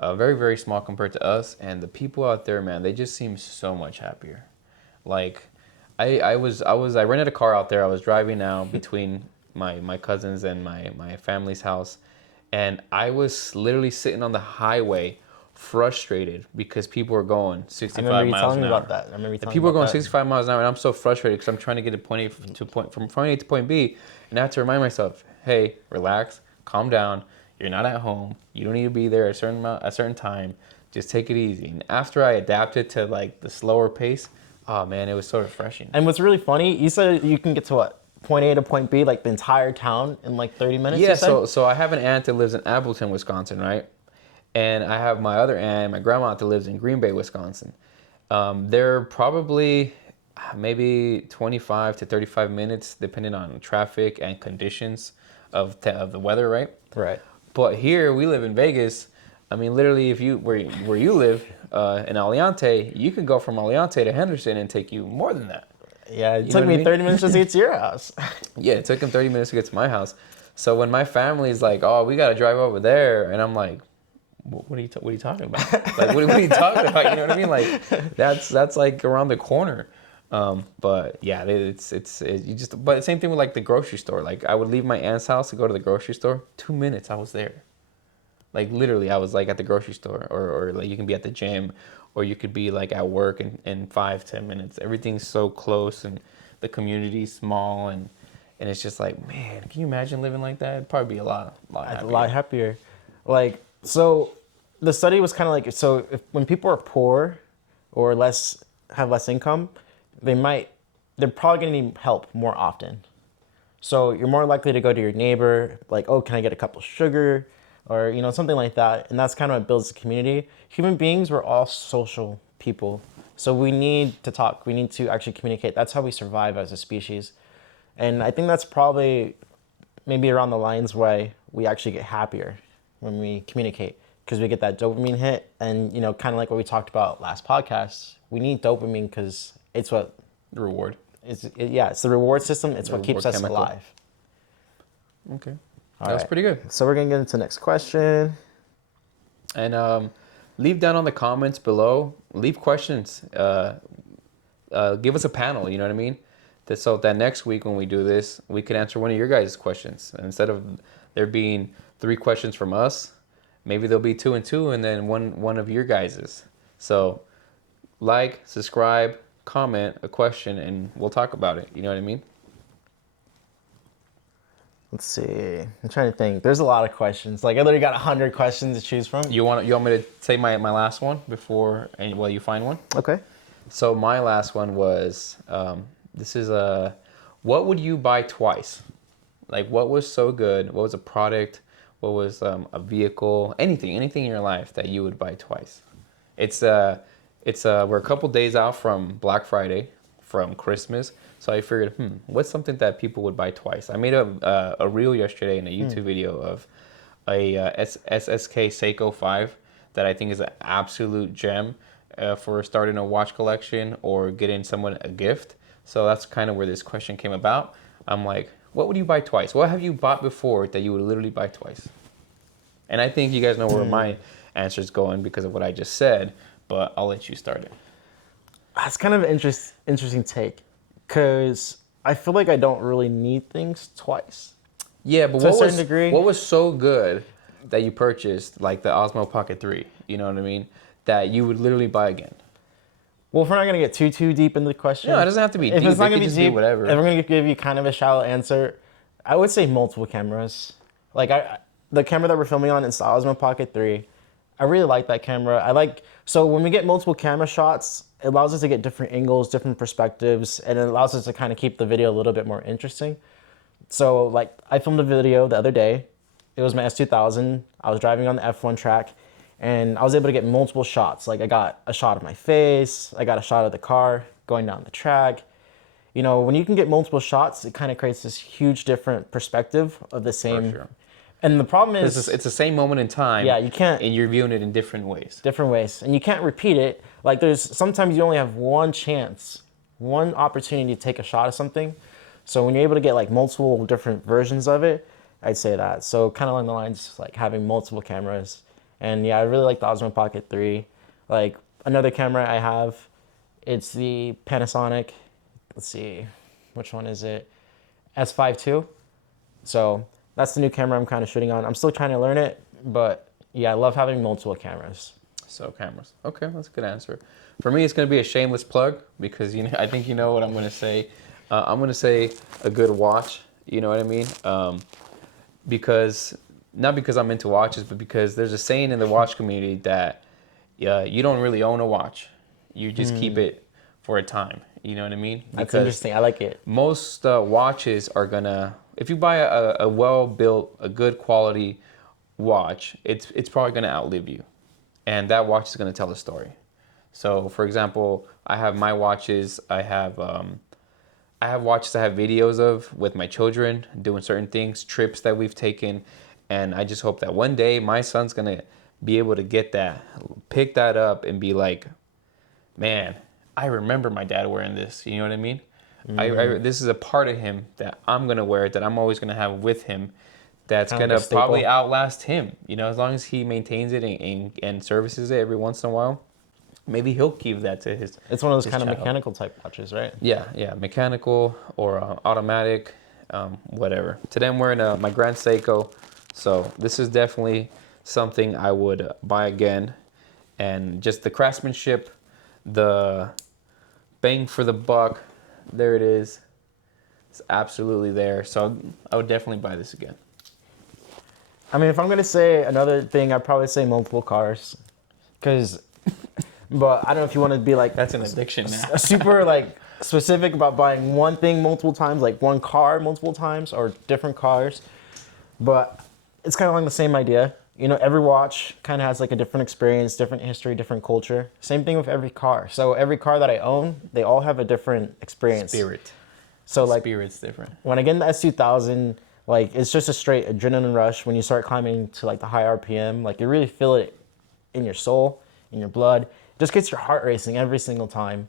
very, very small compared to us. And the people out there, man, they just seem so much happier. Like, I rented a car out there. I was driving now between my cousins and my family's house, and I was literally sitting on the highway, frustrated because people were going I remember 65 you miles telling an me about hour. that. I remember you And telling me people were about going that. 65 miles an hour, and I'm so frustrated because I'm trying to get to from point A to point B, and I have to remind myself, hey, relax, calm down. You're not at home. You don't need to be there a certain time. Just take it easy. And after I adapted to like the slower pace, oh man, it was so refreshing. And what's really funny, you said you can get to what? Point A to point B, like the entire town in like 30 minutes, Yeah, you said? so I have an aunt that lives in Appleton, Wisconsin, right? And I have my other aunt, my grandma that lives in Green Bay, Wisconsin. They're probably maybe 25 to 35 minutes, depending on traffic and conditions of the weather, right? Right. But here we live in Vegas. I mean, literally, if you where you live in Aliante, you can go from Aliante to Henderson and take you more than that. Yeah, it You know took what I me mean? 30 minutes just to get to your house. Yeah, it took him 30 minutes to get to my house. So when my family's like, "Oh, we got to drive over there," and I'm like, what are you talking about? Like, what are you talking about? You know what I mean? Like, that's like around the corner. But yeah, you just. But same thing with like the grocery store. Like, I would leave my aunt's house to go to the grocery store. 2 minutes, I was there. Like literally, I was like at the grocery store, or like you can be at the gym, or you could be like at work in 5-10 minutes. Everything's so close, and the community's small, and it's just like, man, can you imagine living like that? It'd probably be a lot A happier. lot happier. Like, so the study was kind of like, so if, when people are poor or have less income, they're probably going to need help more often. So you're more likely to go to your neighbor, like, oh, can I get a cup of sugar? Or, something like that. And that's kind of what builds the community. Human beings, we're all social people. So we need to talk. We need to actually communicate. That's how we survive as a species. And I think that's probably maybe around the lines why we actually get happier when we communicate because we get that dopamine hit. And, kind of like what we talked about last podcast, we need dopamine because it's what The reward. it's the reward system. It's what keeps reward us chemical. alive. Okay. All That's right. pretty good. So we're gonna get into the next question. And leave down on the comments below. Leave questions. Give us a panel. You know what I mean? So that next week when we do this, we could answer one of your guys' questions. And instead of there being 3 questions from us, maybe there'll be 2 and 2, and then one of your guys's. So like, subscribe, comment a question, and we'll talk about it. You know what I mean? Let's see. I'm trying to think. There's a lot of questions. Like I literally got 100 questions to choose from. You want me to say my last one before and while you find one? Okay. So my last one was this is what would you buy twice? Like what was so good? What was a product? What was a vehicle? Anything in your life that you would buy twice? It's we're a couple days out from Black Friday, from Christmas. So I figured, what's something that people would buy twice? I made a reel yesterday in a YouTube video of a SSK Seiko 5 that I think is an absolute gem for starting a watch collection or getting someone a gift. So that's kind of where this question came about. I'm like, what would you buy twice? What have you bought before that you would literally buy twice? And I think you guys know where my answer is going because of what I just said, but I'll let you start it. That's kind of an interesting take because I feel like I don't really need things twice. Yeah, but To a certain degree. what was so good that you purchased, like the Osmo Pocket 3, you know what I mean, that you would literally buy again? Well, if we're not gonna get too deep into the question, No, it doesn't have to be if deep. it's not It gonna could be just be deep, whatever. if we're gonna give you kind of a shallow answer, I would say multiple cameras. Like the camera that we're filming on is the Osmo Pocket 3. I really like that camera. So when we get multiple camera shots, it allows us to get different angles, different perspectives, and it allows us to kind of keep the video a little bit more interesting. So like I filmed a video the other day. It was my S2000. I was driving on the F1 track and I was able to get multiple shots. Like I got a shot of my face, I got a shot of the car going down the track. When you can get multiple shots, it kind of creates this huge different perspective of the same. sure. And the problem is It's the same moment in time. Yeah, you can't- And you're viewing it in different ways. different ways, and you can't repeat it. Like sometimes you only have one chance, one opportunity to take a shot of something. So when you're able to get like multiple different versions of it, I'd say that. So kind of along the lines like having multiple cameras. And yeah, I really like the Osmo Pocket 3. Like another camera I have, it's the Panasonic let's see, which one is it? S5 II. So that's the new camera I'm kind of shooting on. I'm still trying to learn it, but yeah, I love having multiple cameras. So cameras. Okay, that's a good answer. For me, it's going to be a shameless plug because I think you know what I'm going to say. I'm going to say a good watch. You know what I mean? Because not because I'm into watches, but because there's a saying in the watch community that you don't really own a watch. You just keep it for a time. You know what I mean? That's interesting. I like it. Most watches are gonna, if you buy a well-built, a good quality watch, it's probably gonna outlive you, and that watch is gonna tell a story. So, for example, I have my watches. I have watches I have videos of with my children doing certain things, trips that we've taken, and I just hope that one day my son's gonna be able to get that, pick that up, and be like, man, I remember my dad wearing this. You know what I mean? This is a part of him that I'm gonna wear, that I'm always gonna have with him. That's Kind of like gonna a staple. probably outlast him. As long as he maintains it and services it every once in a while, maybe he'll give that to his. It's one of those his kind of child. mechanical type watches, right? Yeah, mechanical or automatic, whatever. Today I'm wearing my Grand Seiko, so this is definitely something I would buy again, and just the craftsmanship, the bang for the buck, there it is. It's absolutely there. So I would definitely buy this again. I mean, if I'm gonna say another thing, I'd probably say multiple cars, because. But I don't know if you want to be like That's an addiction now. super like specific about buying one thing multiple times, like one car multiple times or different cars. But it's kind of like the same idea. Every watch kind of has like a different experience, different history, different culture. Same thing with every car. So every car that I own, they all have a different experience. Spirit. So like Spirit's different. when I get in the S2000, like it's just a straight adrenaline rush when you start climbing to like the high RPM. Like you really feel it in your soul, in your blood. Just gets your heart racing every single time.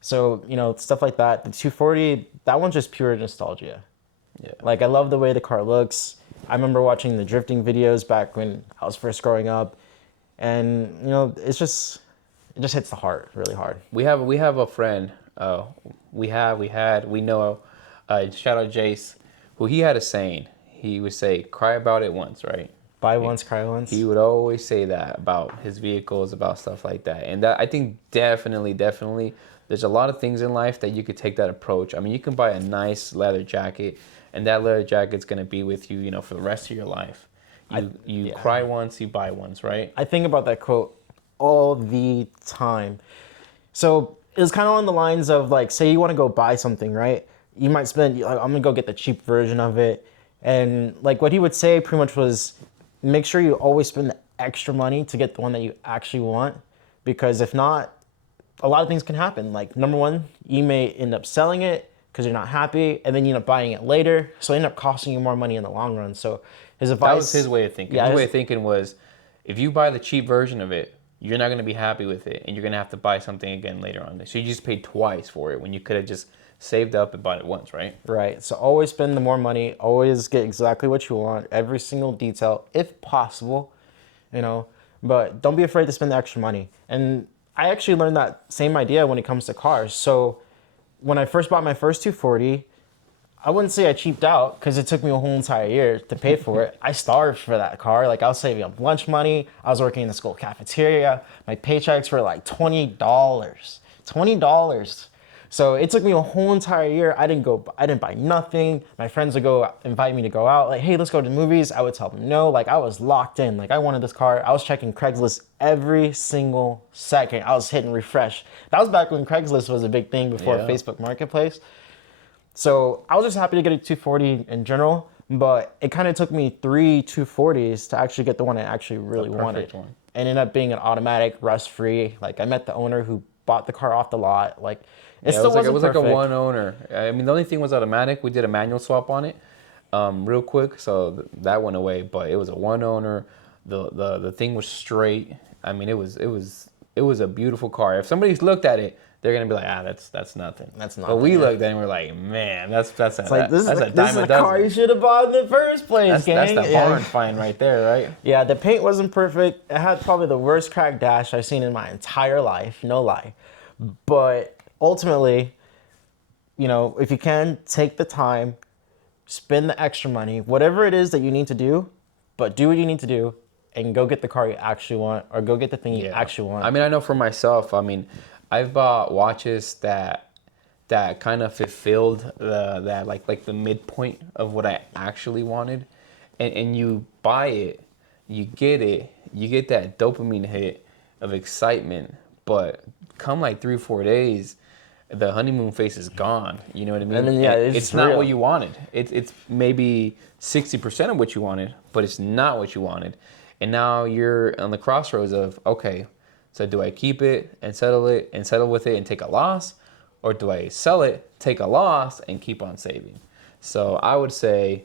So, stuff like that. The 240, that one's just pure nostalgia. Yeah. Like, I love the way the car looks. I remember watching the drifting videos back when I was first growing up. And, it just hits the heart really hard. We have a friend. We know. Shout out Jace, who he had a saying. He would say, "Cry about it once," right? Buy once, cry once. He would always say that about his vehicles, about stuff like that. And that, I think definitely, there's a lot of things in life that you could take that approach. I mean, you can buy a nice leather jacket, and that leather jacket's going to be with you, for the rest of your life. You cry once, you buy once, right? I think about that quote all the time. So it was kind of on the lines of like, say you want to go buy something, right? You might spend, I'm going to go get the cheap version of it. And like what he would say pretty much was, make sure you always spend the extra money to get the one that you actually want, because if not, a lot of things can happen. Like, number one, you may end up selling it because you're not happy, and then you end up buying it later, so it end up costing you more money in the long run. So his advice... That was his way of thinking. Yeah, his way of thinking was, if you buy the cheap version of it, you're not going to be happy with it, and you're going to have to buy something again later on. So you just paid twice for it when you could have just saved up and bought it once, right? Right. So always spend the more money. Always get exactly what you want. Every single detail, if possible, But don't be afraid to spend the extra money. And I actually learned that same idea when it comes to cars. So when I first bought my first 240, I wouldn't say I cheaped out because it took me a whole entire year to pay for it. I starved for that car. Like, I was saving up lunch money. I was working in the school cafeteria. My paychecks were like $20. $20. So it took me a whole entire year. I didn't buy nothing. My friends would go invite me to go out. Like, hey, let's go to the movies. I would tell them no. Like, I was locked in. Like, I wanted this car. I was checking Craigslist every single second. I was hitting refresh. That was back when Craigslist was a big thing before Facebook Marketplace. So I was just happy to get a 240 in general, but it kind of took me 3 240s to actually get the one I actually really wanted. One. It ended up being an automatic, rust-free. Like, I met the owner who bought the car off the lot. Like, it was like a one owner. I mean, the only thing was automatic. We did a manual swap on it, real quick, so that went away. But it was a one owner. The thing was straight. I mean, it was a beautiful car. If somebody's looked at it, they're gonna be like, that's nothing. That's nothing. But we looked at it and we're like, man, that's a This is dime the a dozen. car you should have bought in the first place, That's gang. the barn find right there, right? Yeah, the paint wasn't perfect. It had probably the worst cracked dash I've seen in my entire life, no lie. But ultimately, if you can, take the time, spend the extra money, whatever it is that you need to do, but do what you need to do and go get the car you actually want or go get the thing you actually want. I mean, I know for myself, I mean, I've bought watches that kind of fulfilled that like the midpoint of what I actually wanted. And you buy it, you get that dopamine hit of excitement, but come like 3 or 4 days, the honeymoon phase is gone. You know what I mean? And then, yeah, it's not real. what you wanted. It's maybe 60% of what you wanted, but it's not what you wanted. And now you're on the crossroads of, okay, so do I keep it and settle with it and take a loss? Or do I sell it, take a loss, and keep on saving? So I would say,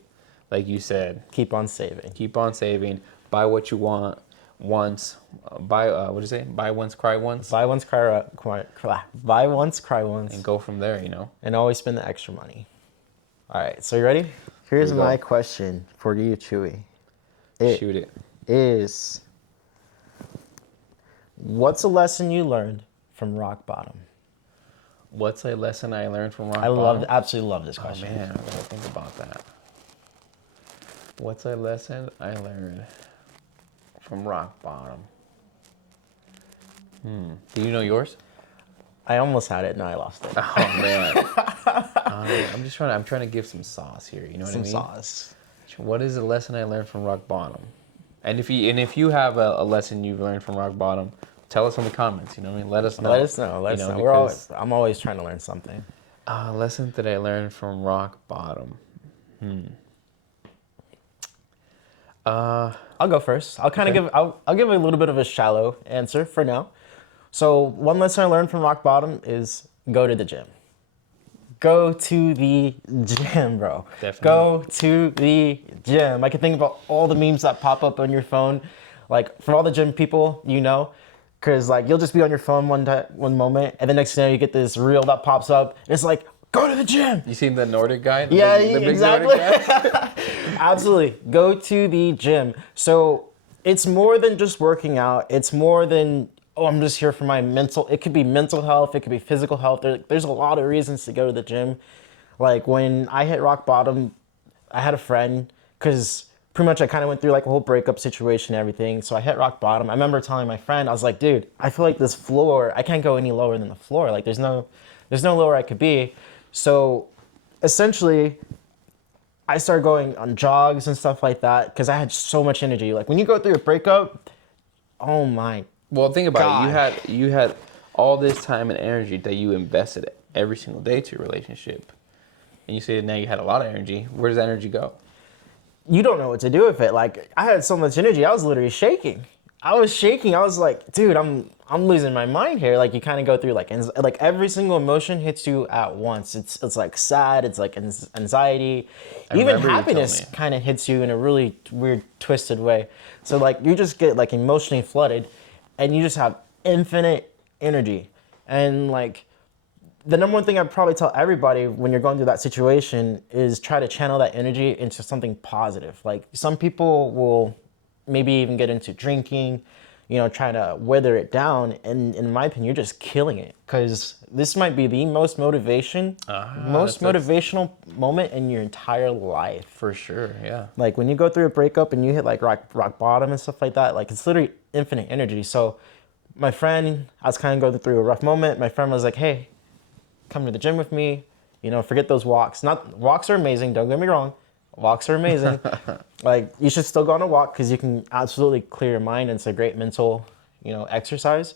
like you said, Keep on saving. keep on saving, buy what you want once, what do you say? Buy once, cry once, Buy once, buy once, cry once. and go from there, you know? And always spend the extra money. All right, so you ready? Here's Here we go. my question for you, Chewy. Shoot it. Is what's a lesson you learned from rock bottom? What's a lesson I learned from rock I bottom? absolutely love this Oh question. man, I gotta think about that. What's a lesson I learned from rock bottom? Do you know yours? I almost had it, and I lost it. Oh man, I'm trying to give some sauce here. You know what I Some mean? sauce. What is a lesson I learned from rock bottom? And if you have a lesson you've learned from rock bottom, tell us in the comments. You know what I mean? Let us know. Let us know. Let You us know, know. because- I'm always trying to learn something. Lesson that I learned from rock bottom. I'll go first. I'll kind of give. I'll give a little bit of a shallow answer for now. So one lesson I learned from rock bottom is go to the gym. Go to the gym, bro. Definitely. Go to the gym. I can think about all the memes that pop up on your phone, like for all the gym people, because like you'll just be on your phone one moment, and the next thing you get this reel that pops up. And it's like, go to the gym. You seen the Nordic guy? The Yeah, big exactly. Nordic guy? Absolutely. Go to the gym. So it's more than just working out. It's more than, I'm just here for my mental. It could be mental health. It could be physical health. There's a lot of reasons to go to the gym. Like when I hit rock bottom, I had a friend, because pretty much I kind of went through like a whole breakup situation and everything. So I hit rock bottom. I remember telling my friend, I was like, dude, I feel like this floor, I can't go any lower than the floor. Like there's no lower I could be. So essentially, I started going on jogs and stuff like that because I had so much energy. Like when you go through a breakup, oh my. Well, think about God. it. You had all this time and energy that you invested every single day to your relationship, and you say now you had a lot of energy. Where does that energy go? You don't know what to do with it. Like I had so much energy, I was literally shaking. I was shaking. I was like, dude, I'm losing my mind here. Like you kind of go through like every single emotion hits you at once. It's like sad. It's like anxiety. Even remember you happiness telling me. kind of hits you in a really weird, twisted way. So like you just get like emotionally flooded, and you just have infinite energy. And like the number one thing I'd probably tell everybody when you're going through that situation is try to channel that energy into something positive. Like some people will maybe even get into drinking, try to weather it down. And in my opinion, you're just killing it, because this might be the most motivational moment in your entire life. For sure, yeah. Like when you go through a breakup and you hit like rock bottom and stuff like that, like it's literally infinite energy. So my friend, I was kind of going through a rough moment. My friend was like, hey, come to the gym with me. Forget those walks. Walks are amazing. Don't get me wrong. Walks are amazing. Like you should still go on a walk because you can absolutely clear your mind, and it's a great mental, exercise.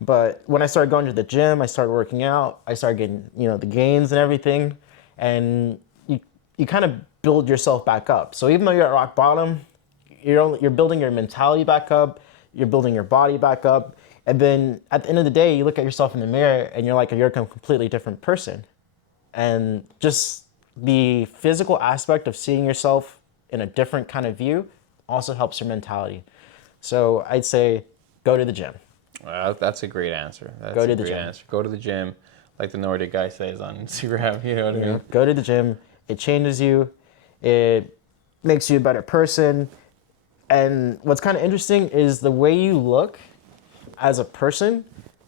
But when I started going to the gym, I started working out. I started getting, the gains and everything, and you kind of build yourself back up. So even though you're at rock bottom, you're building your mentality back up. You're building your body back up. And then at the end of the day, you look at yourself in the mirror and you're like, you're a completely different person. And just the physical aspect of seeing yourself in a different kind of view also helps your mentality. So I'd say go to the gym. Well, that's a great answer. Go to the gym. Answer. Go to the gym, like the Nordic guy says on Instagram. You know what I mean? Go to the gym. It changes you. It makes you a better person. And what's kind of interesting is the way you look as a person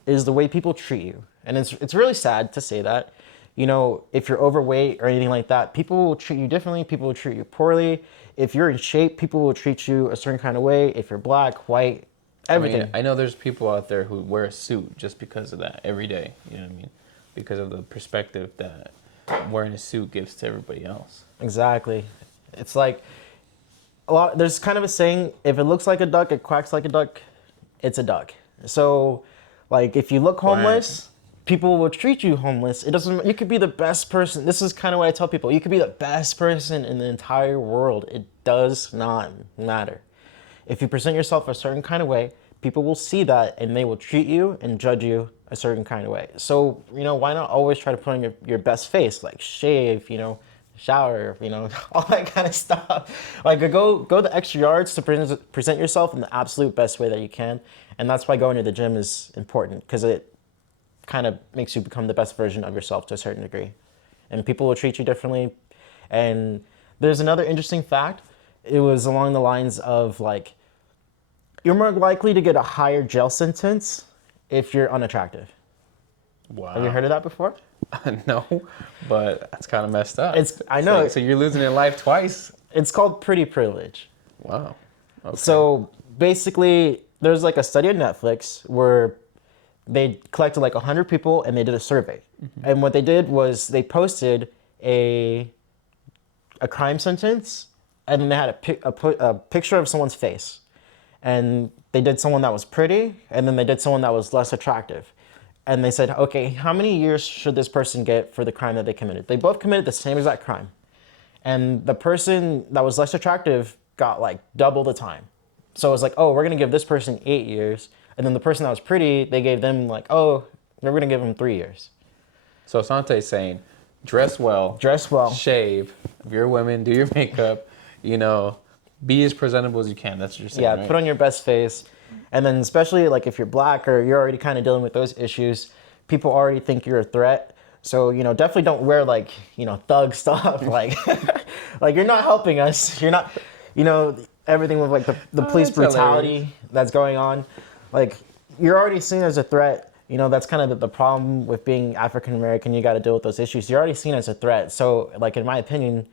is the way people treat you. And it's really sad to say that, you know, if you're overweight or anything like that, people will treat you differently. People will treat you poorly. If you're in shape, people will treat you a certain kind of way. If you're black, white, I mean, everything. I know there's people out there who wear a suit just because of that every day. You know what I mean? Because of the perspective that wearing a suit gives to everybody else. Exactly. It's like there's kind of a saying, if it looks like a duck, it quacks like a duck, it's a duck. So, like, if you look Quack. homeless, people will treat you homeless. It doesn't, you could be the best person. This is kind of what I tell people. You could be the best person in the entire world. It does not matter. If you present yourself a certain kind of way, people will see that and they will treat you and judge you a certain kind of way. So, you know, why not always try to put on your best face, like shave, you know, shower, you know, all that kind of stuff. Like go the extra yards to present yourself in the absolute best way that you can. And that's why going to the gym is important, because it kind of makes you become the best version of yourself to a certain degree. And people will treat you differently. And there's another interesting fact. It was along the lines of like, you're more likely to get a higher jail sentence if you're unattractive. Wow. Have you heard of that before? No, but that's kind of messed up. I know. So you're losing your life twice. It's called pretty privilege. Wow. Okay. So basically, there's like a study on Netflix where they collected like 100 people and they did a survey. And what they did was they posted a crime sentence, and then they had a picture of someone's face. And they did someone that was pretty, and then they did someone that was less attractive. And they said, okay, how many years should this person get for the crime that they committed? They both committed the same exact crime. And the person that was less attractive got like double the time. So it was like, oh, we're gonna give this person 8 years. And then the person that was pretty, they gave them like, oh, we're gonna give them 3 years. So Asante's saying, dress well, Dress well. shave. If you're a woman, do your makeup. You know, be as presentable as you can. That's what you're saying. Yeah, right? put on your best face. And then especially like if you're black or you're already kind of dealing with those issues, people already think you're a threat. So, you know, definitely don't wear like, you know, thug stuff. Like, like you're not helping us. You're not, you know, everything with like the police that's brutality hilarious. that's going on. Like, you're already seen as a threat. You know, that's kind of the problem with being African American. You got to deal with those issues. You're already seen as a threat. So, like, in my opinion,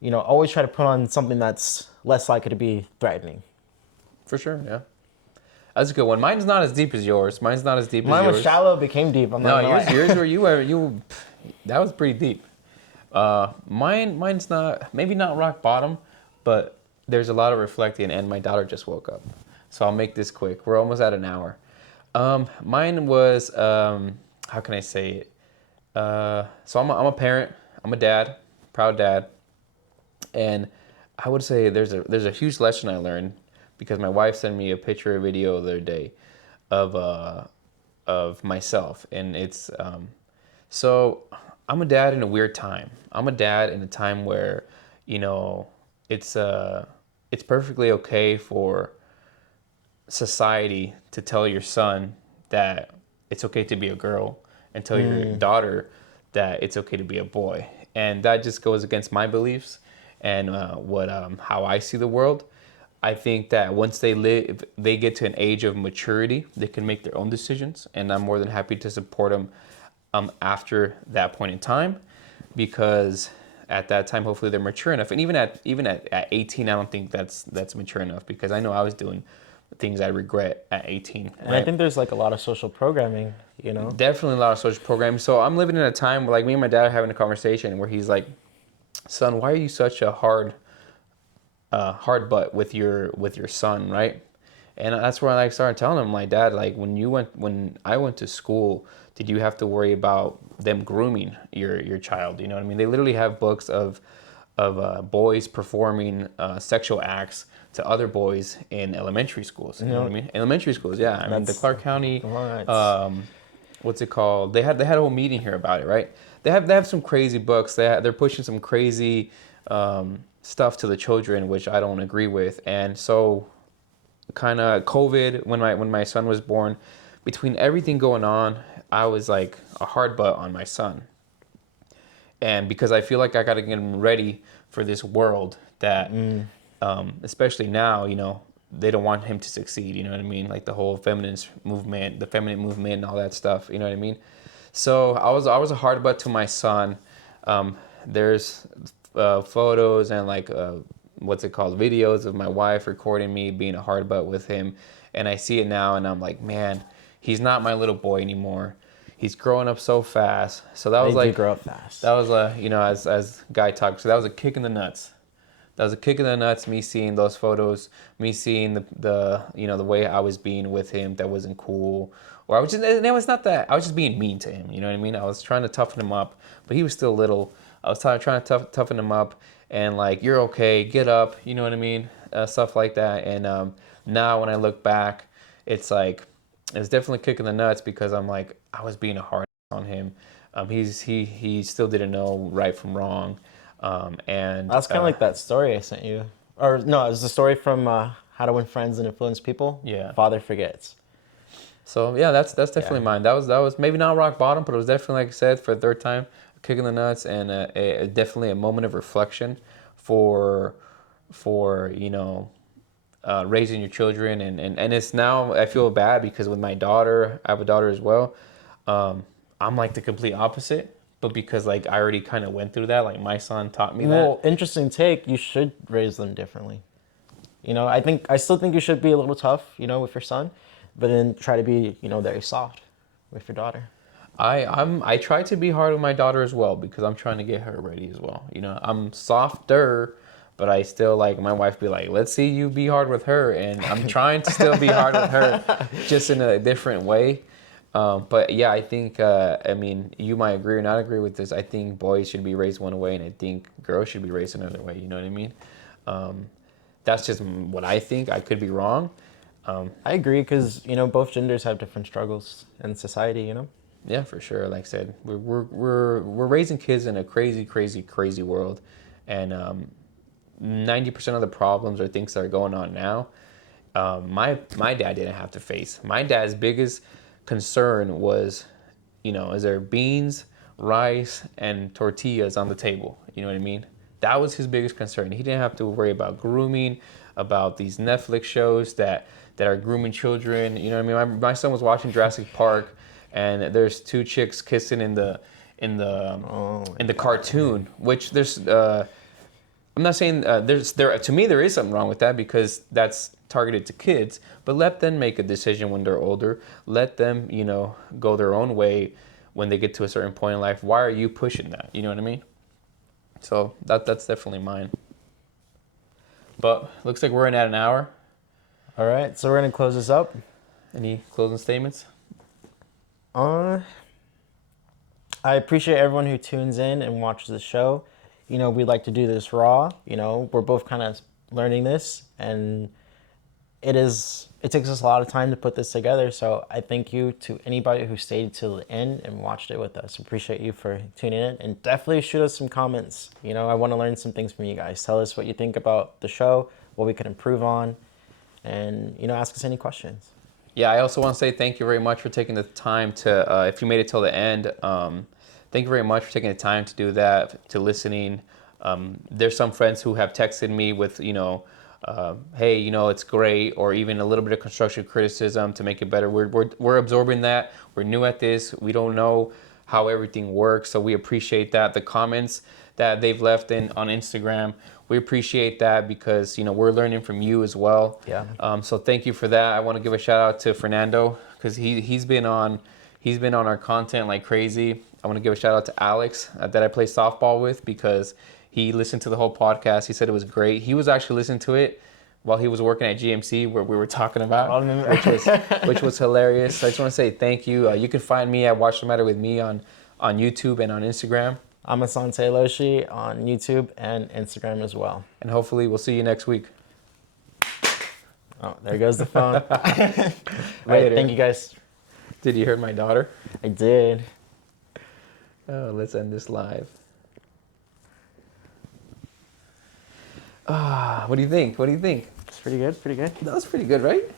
you know, always try to put on something that's less likely to be threatening. For sure, yeah. That's a good one. Mine's not as deep as yours. Mine's not as deep Mine as yours. was shallow, became deep. I'm not No, gonna lie. yours were you. That was pretty deep. Mine's not, maybe not rock bottom, but there's a lot of reflecting, and my daughter just woke up, so I'll make this quick. We're almost at an hour. Mine was how can I say it? So I'm a parent. I'm a dad, proud dad, and I would say there's a huge lesson I learned because my wife sent me a picture or video the other day of myself, and it's so I'm a dad in a weird time. I'm a dad in a time where, you know, it's perfectly okay for society to tell your son that it's okay to be a girl and tell your daughter that it's okay to be a boy, and that just goes against my beliefs and how I see the world. I think that once they get to an age of maturity, they can make their own decisions, and I'm more than happy to support them after that point in time, because at that time, hopefully they're mature enough. And even at 18, I don't think that's mature enough, because I know I was doing things I regret at 18. And I think there's like a lot of social programming, you know? Definitely a lot of social programming. So I'm living in a time where, like, me and my dad are having a conversation where he's like, "Son, why are you such a hard butt with your son, right?" And that's where I started telling him, like, "Dad, like when I went to school, did you have to worry about them grooming your child? You know what I mean? They literally have books of boys performing sexual acts to other boys in elementary schools. You know what I mean? Elementary schools, yeah. I mean, the Clark County, Right. what's it called? They had a whole meeting here about it, right? They have some crazy books. They're pushing some crazy stuff to the children, which I don't agree with. And so, kind of COVID, when my son was born, between everything going on, I was like a hard butt on my son. And because I feel like I got to get him ready for this world that, especially now, you know, they don't want him to succeed. You know what I mean? Like the whole feminine movement and all that stuff. You know what I mean? So I was a hard butt to my son. There's photos and like what's it called, videos of my wife recording me being a hard butt with him, and I see it now, and I'm like, man, he's not my little boy anymore. He's growing up so fast. So that was They do like grow up fast. that was a, as guy talk. So that was a kick in the nuts. That was a kick in the nuts. Me seeing those photos, me seeing the the way I was being with him that wasn't cool, or I was just, and it was not that I was just being mean to him. You know what I mean? I was trying to toughen him up, but he was still little. I was trying to toughen him up and like, you're okay, get up. You know what I mean? Stuff like that. And now when I look back, it's like it's definitely kicking the nuts because I'm like, I was being a hard on him. He still didn't know right from wrong. And That's kind of like that story I sent you. Or no, it was the story from How to Win Friends and Influence People. Yeah. Father Forgets. So yeah, that's definitely mine. That was maybe not rock bottom, but it was definitely, like I said, for the third time, a kick in the nuts and definitely a moment of reflection for raising your children, and it's now I feel bad because with my daughter, I have a daughter as well. I'm like the complete opposite, but because like I already kind of went through that, like my son taught me that. Well, interesting take. You should raise them differently. I still think you should be a little tough, with your son, but then try to be, very soft with your daughter. I try to be hard with my daughter as well because I'm trying to get her ready as well. I'm softer, but I still like my wife be like, let's see you be hard with her, and I'm trying to still be hard with her, just in a different way. But yeah, I think I mean, you might agree or not agree with this. I think boys should be raised one way, and I think girls should be raised another way. You know what I mean? That's just what I think. I could be wrong. I agree because, both genders have different struggles in society. Yeah, for sure. Like I said, we're raising kids in a crazy, crazy, crazy world, and 90% of the problems or things that are going on now, my dad didn't have to face. My dad's biggest concern was, is there beans, rice, and tortillas on the table? You know what I mean? That was his biggest concern. He didn't have to worry about grooming, about these Netflix shows that are grooming children. You know what I mean? My son was watching Jurassic Park, and there's two chicks kissing in the cartoon, which there's I'm not saying to me there is something wrong with that because that's targeted to kids, but let them make a decision when they're older. Let them, go their own way when they get to a certain point in life. Why are you pushing that? You know what I mean? So that's definitely mine. But looks like we're in at an hour. All right, so we're going to close this up. Any closing statements? I appreciate everyone who tunes in and watches the show. We like to do this raw. We're both kind of learning this, and it takes us a lot of time to put this together. So I thank you to anybody who stayed till the end and watched it with us. Appreciate you for tuning in, and definitely shoot us some comments. I want to learn some things from you guys. Tell us what you think about the show, what we can improve on, and ask us any questions. Yeah, I also want to say thank you very much for taking the time to, if you made it till the end, thank you very much for taking the time to do that, to listening. There's some friends who have texted me with, hey, it's great, or even a little bit of constructive criticism to make it better. We're absorbing that. We're new at this. We don't know how everything works, so we appreciate that. The comments that they've left on Instagram, we appreciate that because we're learning from you as well. Yeah. So thank you for that. I want to give a shout out to Fernando because he's been on our content like crazy. I want to give a shout out to Alex that I play softball with because he listened to the whole podcast. He said it was great. He was actually listening to it while he was working at GMC where we were talking about, which was hilarious. So I just want to say thank you. You can find me at Watch the Matter with Me on YouTube and on Instagram. I'm asante.hiloshee on YouTube and Instagram as well. And hopefully we'll see you next week. Oh, there goes the phone. All right, thank you guys. Did you hear my daughter? I did. Oh, let's end this live. What do you think? It's pretty good, pretty good. That was pretty good, right?